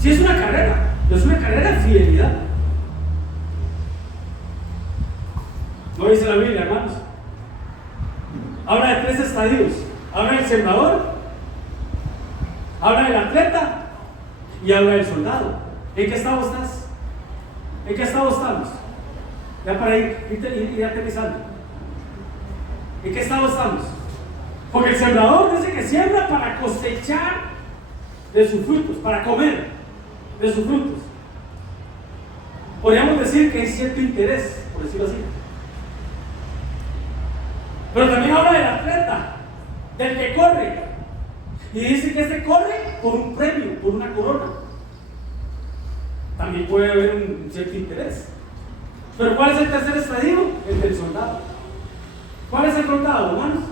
Si es una carrera de fidelidad. ¿No dice la Biblia, hermanos? Habla de 3 estadios. Habla del sembrador, habla del atleta y habla del soldado. ¿En qué estado estás? ¿En qué estado estamos? Ya para ir aterrizando. ¿En qué estado estamos? Porque el sembrador dice que siembra para cosechar de sus frutos, para comer de sus frutos. Podríamos decir que hay cierto interés, por decirlo así. Pero también habla del atleta, del que corre. Y dice que este corre por un premio, por una corona. También puede haber un cierto interés. Pero ¿cuál es el tercer estadio? El del soldado. ¿Cuál es el contado, hermanos?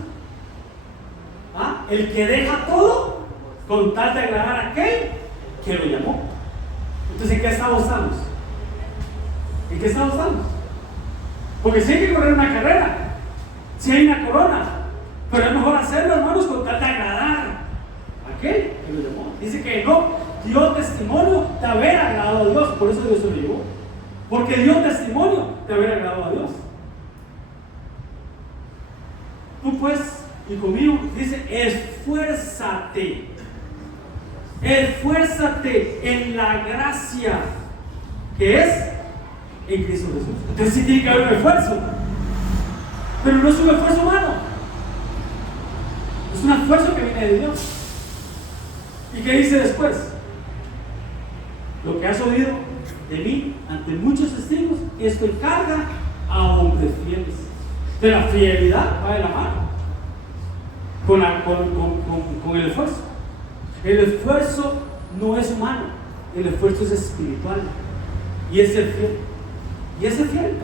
¿Ah? El que deja todo con tal de agradar a aquel que lo llamó. Entonces, ¿en qué estamos? ¿En qué estamos? Porque si hay que correr una carrera, si hay una corona, pero es mejor hacerlo, hermanos, con tal de agradar a aquel que lo llamó. Dice que no dio testimonio de haber agradado a Dios, por eso Dios se lo llevó. Porque dio testimonio de haber agradado a Dios. Tú pues, y conmigo, dice, esfuérzate en la gracia que es en Cristo Jesús. Entonces sí tiene que haber un esfuerzo, pero no es un esfuerzo humano, es un esfuerzo que viene de Dios. ¿Y qué dice después? Lo que has oído de mí ante muchos testigos, esto encarga a hombres fieles. De la fidelidad va de la mano con el esfuerzo. El esfuerzo no es humano, el esfuerzo es espiritual y es ser fiel. Y es ser fiel.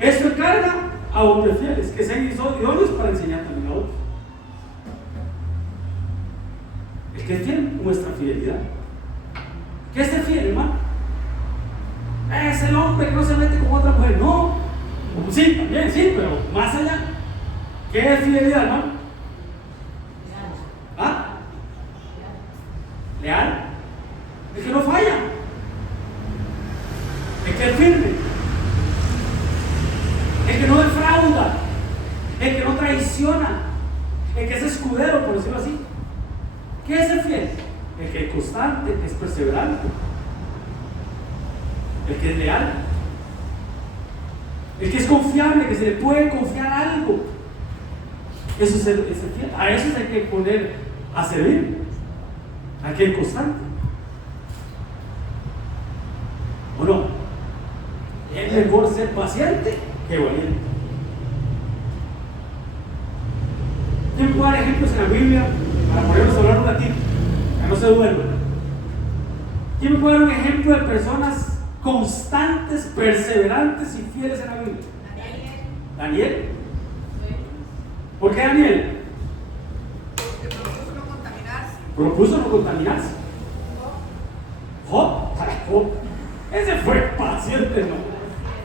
Esto encarga a hombres fieles que sean idóneos para enseñar también a otros. El que es fiel muestra fidelidad. ¿Qué es ser fiel, hermano? Es el hombre que no se mete con otra mujer. No, sí, también, sí, pero más allá. ¿Qué es fidelidad, hermano? ¿Ah? Leal. El que no falla. El que es firme. El que no defrauda. El que no traiciona. El que es escudero, por decirlo así. ¿Qué es ser fiel? El que es constante, el que es perseverante. El que es leal. El que es confiable, que se le puede confiar algo. Eso es ser fiel. A eso hay que poner a servir. Hay que ser constante. ¿O no? Es mejor ser paciente que valiente. ¿Quién puede dar ejemplos en la Biblia para ponernos a hablar un ratito? Que no se duerman. ¿Quién me puede dar un ejemplo de personas constantes, perseverantes y fieles en la Biblia? Daniel. ¿Por qué Daniel? Porque propuso no contaminarse. Propuso no contaminarse. Job. Ese fue paciente, ¿no?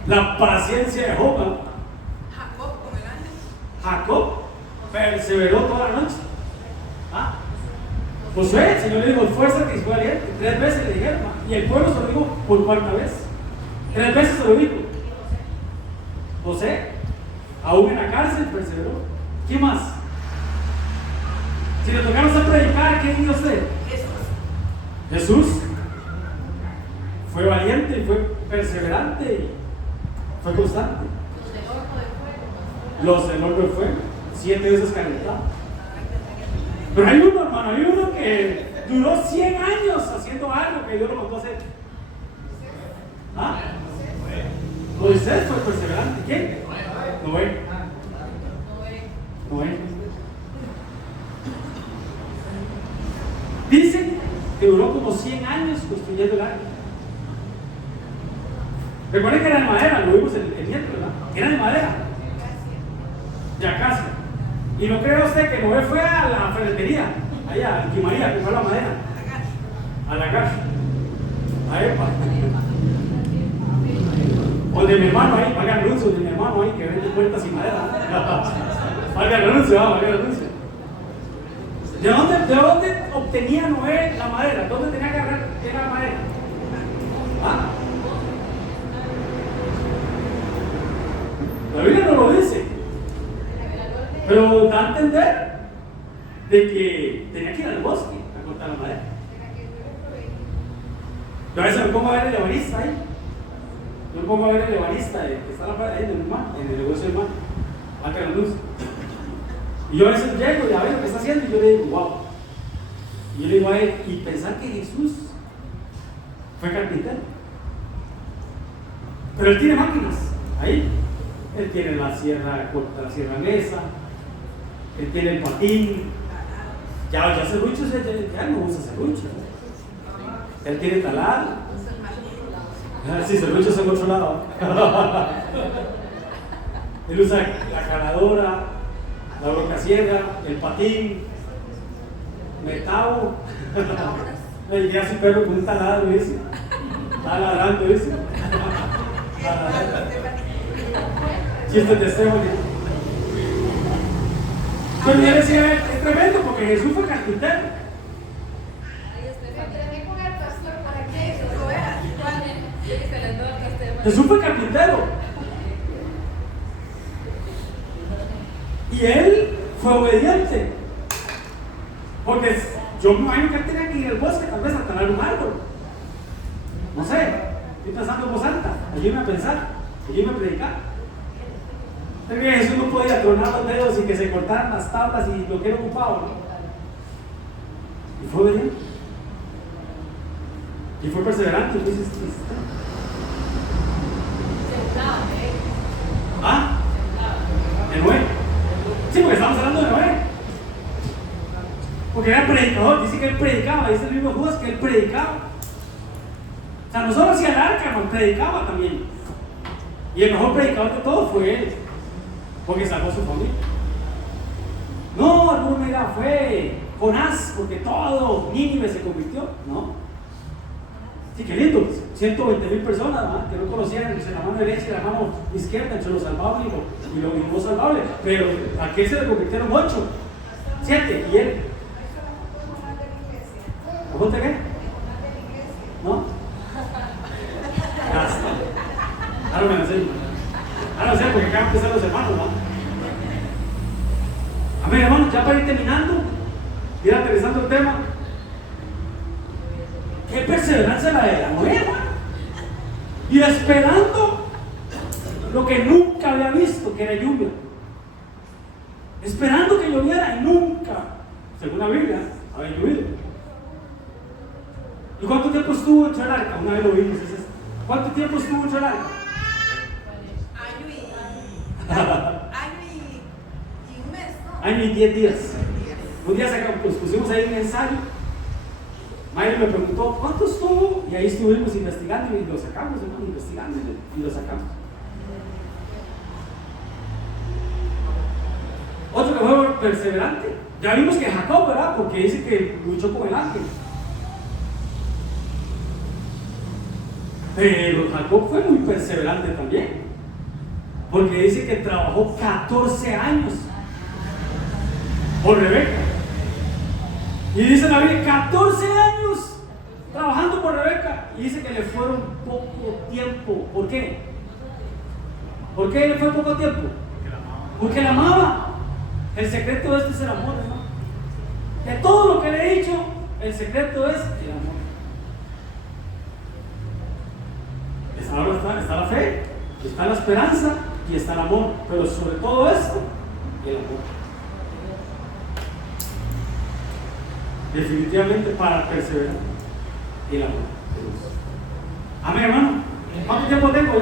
La paciencia de Job, ¿no? Jacob con el ángel. Jacob perseveró toda la noche. ¿Ah? Josué, el Señor le dijo, esfuérzate y fue valiente. 3 veces le dijeron, ¿no? Y el pueblo se lo dijo por 4ª vez. 3 veces se lo dijo. José, aún en la cárcel, perseveró. ¿Quién más? Si le tocamos a predicar, ¿quién dijo usted? Jesús fue valiente y fue perseverante y fue constante. Los del horno de fuego, 7 veces calentado. Pero hay uno, hermano, hay uno que duró 100 años haciendo algo que Dios lo mandó a hacer. ¿Ah? Moisés fue perseverante. ¿Quién? Noé. Dicen que duró como 100 años construyendo el arca. Recuerden que era de madera, lo vimos el miércoles, ¿verdad? Era de madera. Ya casi. Y no crea usted que Noé fue a la ferretería, allá, en Quimaría, a comprar la madera. A la casa. A Epa. O de mi hermano ahí, valga el anuncio de mi hermano ahí que vende puertas y madera. Valga el anuncio, valga el anuncio. ¿De dónde obtenía Noé la madera? ¿Dónde tenía que agarrar la madera? ¿Ah? La Biblia no lo dice, pero da a entender de que tenía que ir al bosque a cortar la madera. Yo a veces me pongo a ver el ebanista ahí. Yo me pongo a ver el ebanista que está ahí en el mar, en el negocio del mar, marca la luz. Y yo a veces llego y a ver lo que está haciendo y yo le digo, wow. Y yo le digo a él, y pensar que Jesús fue carpintero. Pero él tiene máquinas ahí. Él tiene la sierra corta, la sierra mesa, él tiene el patín. Ya serruchos, ya no usa serruchos. Él tiene taladro. Sí, serruchos en otro lado. Él usa la caladora, la brocasiega, el patín, metao. Le llegué a su perro con un taladro, dice. Estaba ladrando, dice. Chistes de Stephanie. Pero yo decía, es tremendo porque Jesús fue carpintero. Me entrené con el pastor para que Lo veas. Jesús fue carpintero. Y él fue obediente. Porque yo me imagino que él tenía que ir al bosque, tal vez a talar un árbol. No sé, estoy pensando en voz alta. Ayúdame a pensar, ayúdame a predicar. Pero que Jesús no podía tronar los dedos y que se cortaran las tablas y lo que era ocupado, ¿no? Y fue obediente. Y fue perseverante. Entonces, ¿ah? De Noé. Sí, porque estamos hablando de Noé. Porque era predicador, dice que él predicaba, dice el libro de Judas que él predicaba. O sea, no solo hacía el arca, no, predicaba también. Y el mejor predicador de todos fue él, porque salvó a su familia. No, alguno me dirá, fue Jonás, porque todo Nínive se convirtió. No. Sí, qué lindo, 120,000 personas, ¿verdad? Que no conocían entre la mano derecha y la mano izquierda, entre lo salvable y lo no salvable. Pero a aquel se le convirtieron 8, 7, y él. ¿Cómo te qué? ¿No? Ya está. Ahora me lo sé. Ahora lo sé porque acaban de empezar los hermanos, ¿no? A ver, hermanos, ya para ir terminando, ir aterrizando el tema. Qué perseverancia la de la Noé, hermano. Y esperando lo que nunca había visto, que era lluvia. Esperando que lloviera y nunca, según la Biblia, había llovido. ¿Y cuánto tiempo estuvo hecho el arca? Una vez lo vimos, es esto. ¿Cuánto tiempo estuvo hecho el arca? Año y un mes, ¿no? Año y 10 días. Un día pues, pusimos ahí un ensayo. Mayra me preguntó, ¿cuánto estuvo? Y ahí estuvimos investigando y lo sacamos, hermano, investigando y lo sacamos. Otro que fue perseverante. Ya vimos que Jacob, ¿verdad? Porque dice que luchó con el ángel. Pero Jacob fue muy perseverante también, porque dice que trabajó 14 años por Rebeca. Y dice la Biblia, 14 años trabajando por Rebeca. Y dice que le fueron poco tiempo. ¿Por qué? ¿Por qué le fue poco tiempo? Porque la amaba. El secreto de esto es el amor, ¿no? De todo lo que le he dicho, el secreto es el amor. Ahora está la fe, está la esperanza y está el amor, pero sobre todo esto, el amor. Definitivamente para perseverar, el amor. Amén, hermano. ¿Cuánto tiempo tengo?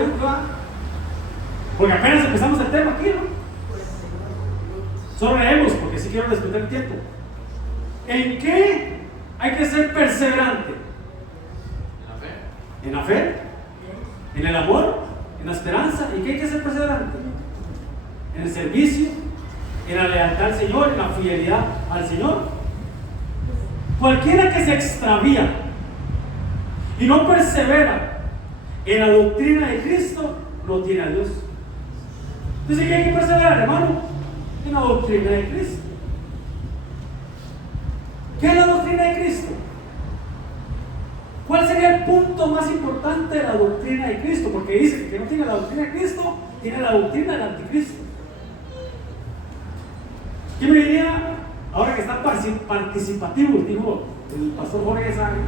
Porque apenas empezamos el tema aquí, ¿no? Solo leemos, porque sí quiero respetar el tiempo. ¿En qué hay que ser perseverante? En la fe, en el amor, en la esperanza. ¿Y qué hay que ser perseverante? En el servicio, en la lealtad al Señor, en la fidelidad al Señor. Cualquiera que se extravía y no persevera en la doctrina de Cristo, no tiene a Dios. Entonces, ¿qué hay que perseverar, hermano? En la doctrina de Cristo. ¿Qué es la doctrina de Cristo? ¿Cuál sería el punto más importante de la doctrina de Cristo? Porque dice que no tiene la doctrina de Cristo, tiene la doctrina del anticristo. ¿Qué me diría? Ahora que está participativo, dijo el pastor Jorge Sáenz,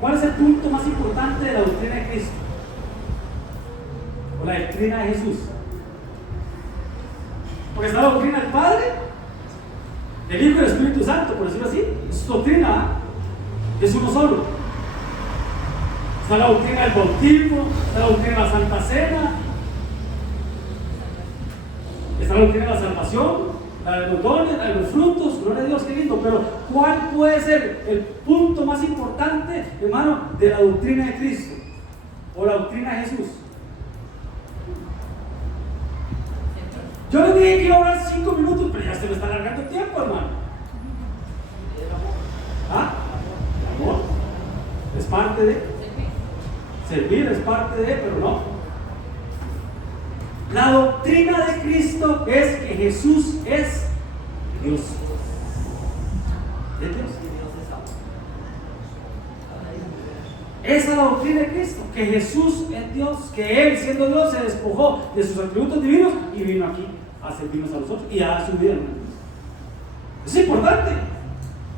¿cuál es el punto más importante de la doctrina de Cristo? O la doctrina de Jesús. Porque está la doctrina del Padre, del Hijo y del Espíritu Santo, por decirlo así. Es doctrina, es uno solo. Está la doctrina del bautismo, está la doctrina de la Santa Cena, está la doctrina de la salvación, la de los dones, la de los frutos. Gloria a Dios, qué lindo. Pero ¿cuál puede ser el punto más importante, hermano, de la doctrina de Cristo o la doctrina de Jesús? Yo le dije que iba a orar 5 minutos, pero ya se me está alargando el tiempo, hermano. ¿Ah? El amor es parte de servir, es parte de, pero no. La doctrina de Cristo es que Jesús es Dios. ¿Es Dios? Esa es la doctrina de Cristo, que Jesús es Dios, que Él siendo Dios se despojó de sus atributos divinos y vino aquí a servirnos a nosotros y a dar su vida. Es importante,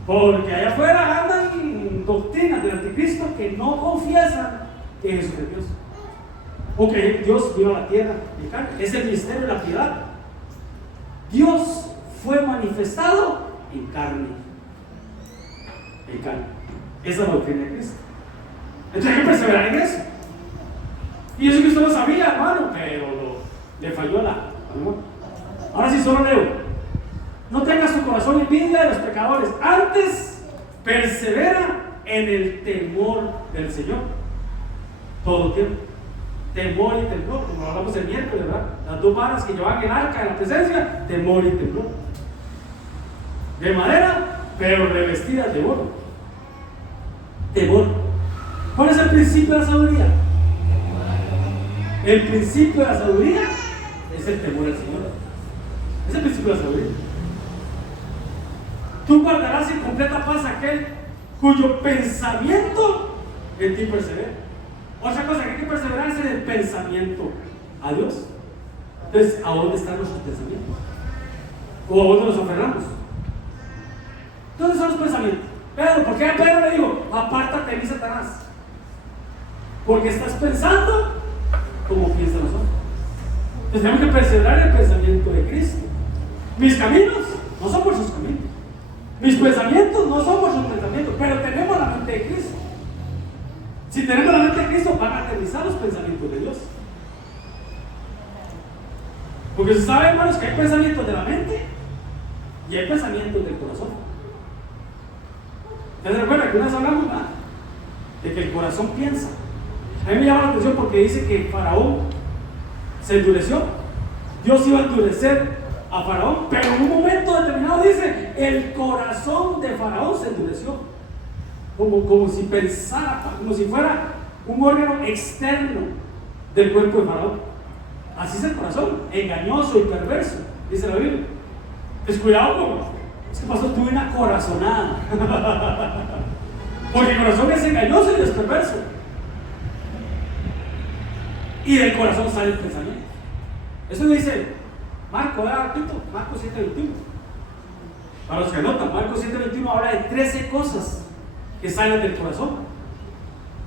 porque allá afuera andan doctrinas del anticristo que no confiesan que Jesús es Dios, o que Dios vino a la tierra de carne. Es el misterio de la piedad. Dios fue manifestado en carne. En carne. Esa es la doctrina de Cristo. Entonces hay que perseverar en eso. Y yo sé que usted lo sabía, hermano, pero le falló la. Ahora sí, solo leo. No tenga su corazón envidia de los pecadores. Antes, persevera en el temor del Señor. Todo el tiempo. Temor y temblor, como hablamos el miércoles, ¿verdad? Las 2 varas que llevan el arca en la presencia, temor y temblor. De madera, pero revestidas de oro. Temor. ¿Cuál es el principio de la sabiduría? El principio de la sabiduría es el temor al Señor. Es el principio de la sabiduría. Tú guardarás en completa paz aquel cuyo pensamiento en ti persevera. Otra cosa que hay que perseverar es en el pensamiento a Dios. Entonces, ¿a dónde están nuestros pensamientos? ¿O a dónde nos aferramos? ¿Dónde son los pensamientos? Pedro, ¿por qué a Pedro le digo, apártate de mí, Satanás? Porque estás pensando como piensan los hombres. Entonces tenemos que perseverar en el pensamiento de Cristo. Mis caminos no son por sus caminos. Mis pensamientos no son por sus pensamientos, pero tenemos la mente de Cristo. Si tenemos la mente de Cristo, van a aterrizar los pensamientos de Dios. Porque se sabe, hermanos, que hay pensamientos de la mente y hay pensamientos del corazón. ¿Ustedes recuerdan que una vez hablamos de que el corazón piensa? A mí me llama la atención porque dice que Faraón se endureció. Dios iba a endurecer a Faraón, pero en un momento determinado dice, el corazón de Faraón se endureció. Como si pensara, como si fuera un órgano externo del cuerpo de Faraón. Así es el corazón, engañoso y perverso, dice la Biblia. Pues cuidado con, es que pasó, tuve una corazonada. Porque el corazón es engañoso y es perverso. Y del corazón sale el pensamiento. Eso dice Marco, Marco 7:21. Para los que anotan, Marco 7:21 habla de 13 cosas que salen del corazón,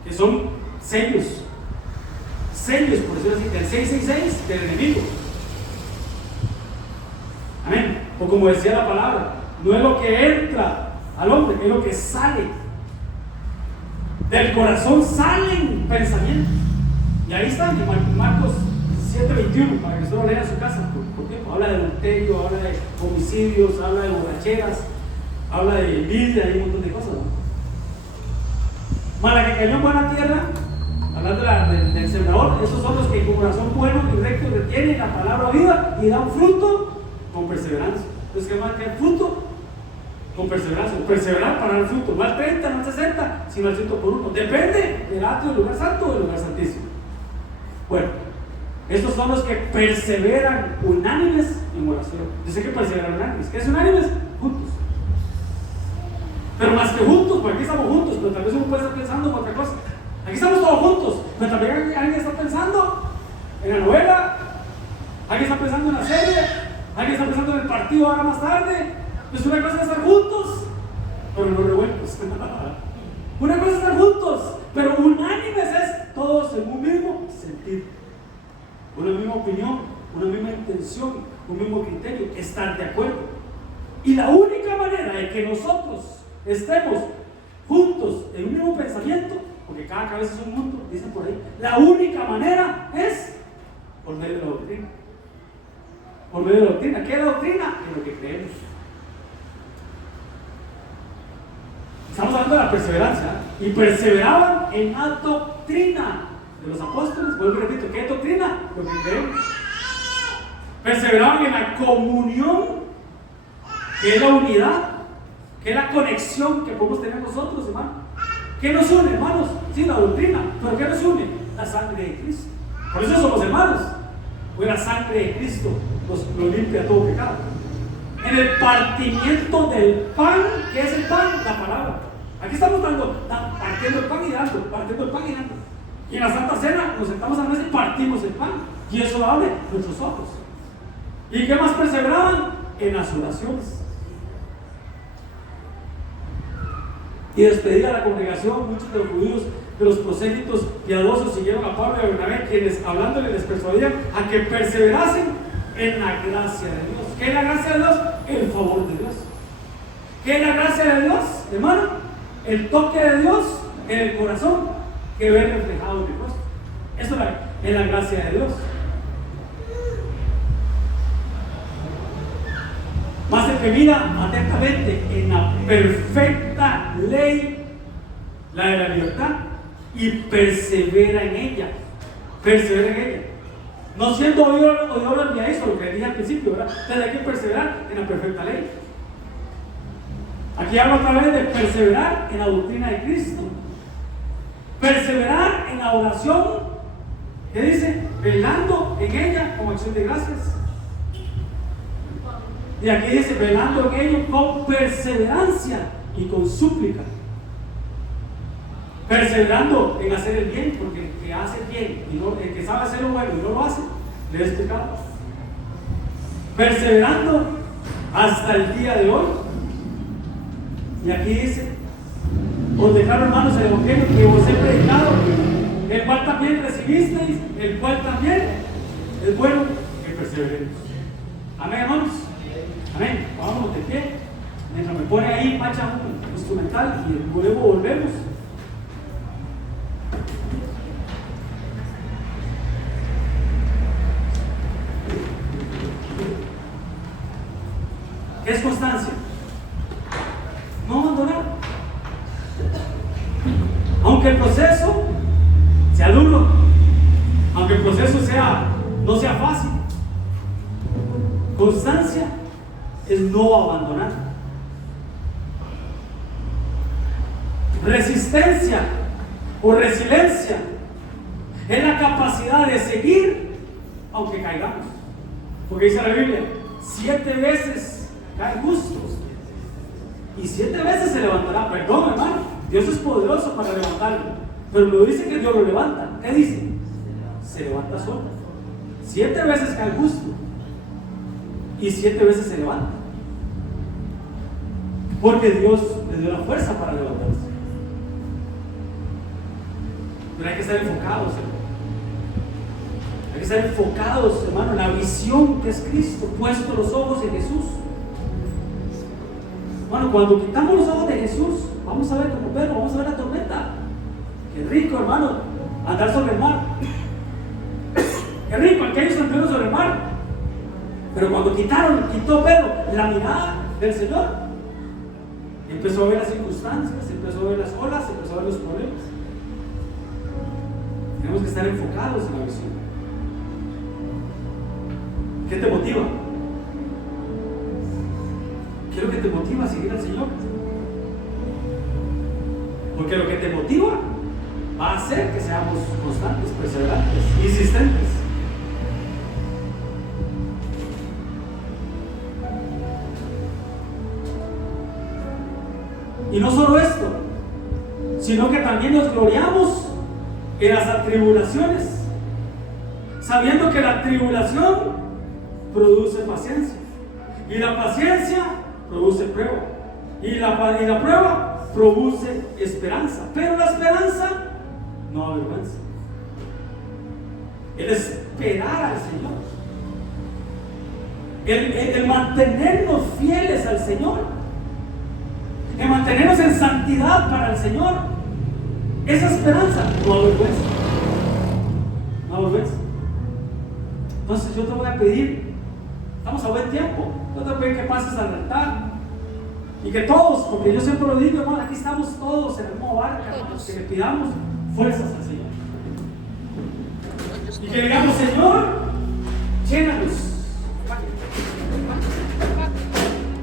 que son sellos, por decirlo así, del 666 del enemigo. Amén. O como decía la palabra, no es lo que entra al hombre, es lo que sale. Del corazón salen pensamientos. Y ahí están, Marcos 7:21, para que usted lo lea en su casa por tiempo. Habla de adulterio, habla de homicidios, habla de borracheras, habla de envidia y un montón de cosas, ¿no? Mala que cayó en buena tierra, hablando del sembrador, esos son los que con corazón bueno y recto retienen la palabra oída y dan fruto con perseverancia. Entonces, ¿qué más que fruto? Con perseverancia. Perseverar para dar fruto, no al 30, no al 60, sino al 100%. Depende del atrio del lugar santo o del lugar santísimo. Bueno, estos son los que perseveran unánimes en oración. Yo sé que perseveran unánimes. ¿Qué es unánimes? Juntos. Pero más que juntos, porque aquí estamos juntos, pero tal vez uno puede estar pensando en otra cosa. Aquí estamos todos juntos, pero también alguien está pensando en la novela, alguien está pensando en la serie, alguien está pensando en el partido ahora más tarde. Pues una cosa es estar juntos, pero no revueltos. Una cosa es estar juntos, pero unánimes es todos en un mismo sentido, una misma opinión, una misma intención, un mismo criterio, estar de acuerdo. Y la única manera de que nosotros estemos juntos en un mismo pensamiento, porque cada cabeza es un mundo, dicen por ahí, la única manera es por medio de la doctrina. Por medio de la doctrina. ¿Qué es la doctrina? En lo que creemos. Estamos hablando de la perseverancia, y perseveraban en la doctrina de los apóstoles. Vuelvo y repito, ¿qué es doctrina? Lo que creemos. Perseveraban en la comunión, que es la unidad, que es la conexión que podemos tener nosotros, hermano. ¿Qué nos une, hermanos? Sí, la doctrina, pero ¿qué nos une? La sangre de Cristo. Por eso somos hermanos, pues la sangre de Cristo nos limpia todo pecado. En el partimiento del pan, ¿qué es el pan? La palabra. Aquí estamos partiendo el pan y dando, partiendo el pan y dando. Y en la Santa Cena nos sentamos a la mesa y partimos el pan. Y eso abre nuestros ojos. ¿Y qué más perseveraban? En las oraciones. Y despedida a la congregación, muchos de los judíos, de los prosélitos piadosos, siguieron a Pablo y a Bernabé, quienes hablándoles les persuadían a que perseverasen en la gracia de Dios. ¿Qué es la gracia de Dios? El favor de Dios. ¿Qué es la gracia de Dios, hermano? El toque de Dios en el corazón que ve reflejado en el rostro. Eso es la gracia de Dios. Más el que mira atentamente en la perfecta ley, la de la libertad, y persevera en ella. Persevera en ella. No siendo oidor olvidadizo, lo que dije al principio, ¿verdad? Entonces hay que perseverar en la perfecta ley. Aquí hablo otra vez de perseverar en la doctrina de Cristo. Perseverar en la oración, ¿qué dice? Velando en ella con acción de gracias. Y aquí dice, velando en ello con perseverancia y con súplica. Perseverando en hacer el bien, porque el que hace el bien, y no, el que sabe hacer lo bueno y no lo hace, le es pecado. Perseverando hasta el día de hoy. Y aquí dice, os declaro, hermanos, el evangelio que os he predicado, el cual también recibisteis, el cual también es bueno que perseveremos. Amén, hermanos. Amén. Vámonos de pie. Mientras me pone ahí, Pacha, un instrumental y luego volvemos. ¿Qué es constancia? No abandonar. Aunque el proceso sea duro, aunque el proceso no sea fácil, constancia es no abandonar. Resistencia o resiliencia es la capacidad de seguir aunque caigamos. Porque dice la Biblia, 7 veces caen justos y 7 veces se levantará. Perdón, hermano, Dios es poderoso para levantarlo, pero no dice que Dios lo levanta. ¿Qué dice? Se levanta solo. 7 veces cae justo y 7 veces se levanta, porque Dios le dio la fuerza para levantarse. Pero hay que estar enfocados, hermano. Hay que estar enfocados, hermano, en la visión que es Cristo, puesto los ojos en Jesús. Bueno, cuando quitamos los ojos de Jesús, vamos a ver como Pedro, vamos a ver la tormenta. Qué rico, hermano, andar sobre el mar. Qué rico, aquellos anduvieron sobre el mar. Pero cuando quitó Pedro la mirada del Señor, empezó a ver las circunstancias, empezó a ver las olas, empezó a ver los problemas. Tenemos que estar enfocados en la visión. ¿Qué te motiva? ¿Qué es lo que te motiva a seguir al Señor? Porque lo que te motiva va a hacer que seamos constantes, perseverantes, insistentes. Y no solo esto, sino que también nos gloriamos en las atribulaciones, sabiendo que la tribulación produce paciencia, y la paciencia produce prueba, y la prueba produce esperanza, pero la esperanza no avergüenza. El esperar al Señor, el mantenernos fieles al Señor, el mantenernos en santidad para el Señor, esa esperanza no avergüenza. No avergüenza. Entonces yo te voy a pedir, estamos a buen tiempo, yo te voy a pedir que pases al altar y que todos, porque yo siempre lo digo, hermano, aquí estamos todos en el mismo barco, hermanos, que le pidamos fuerzas al Señor y que digamos, Señor, llénanos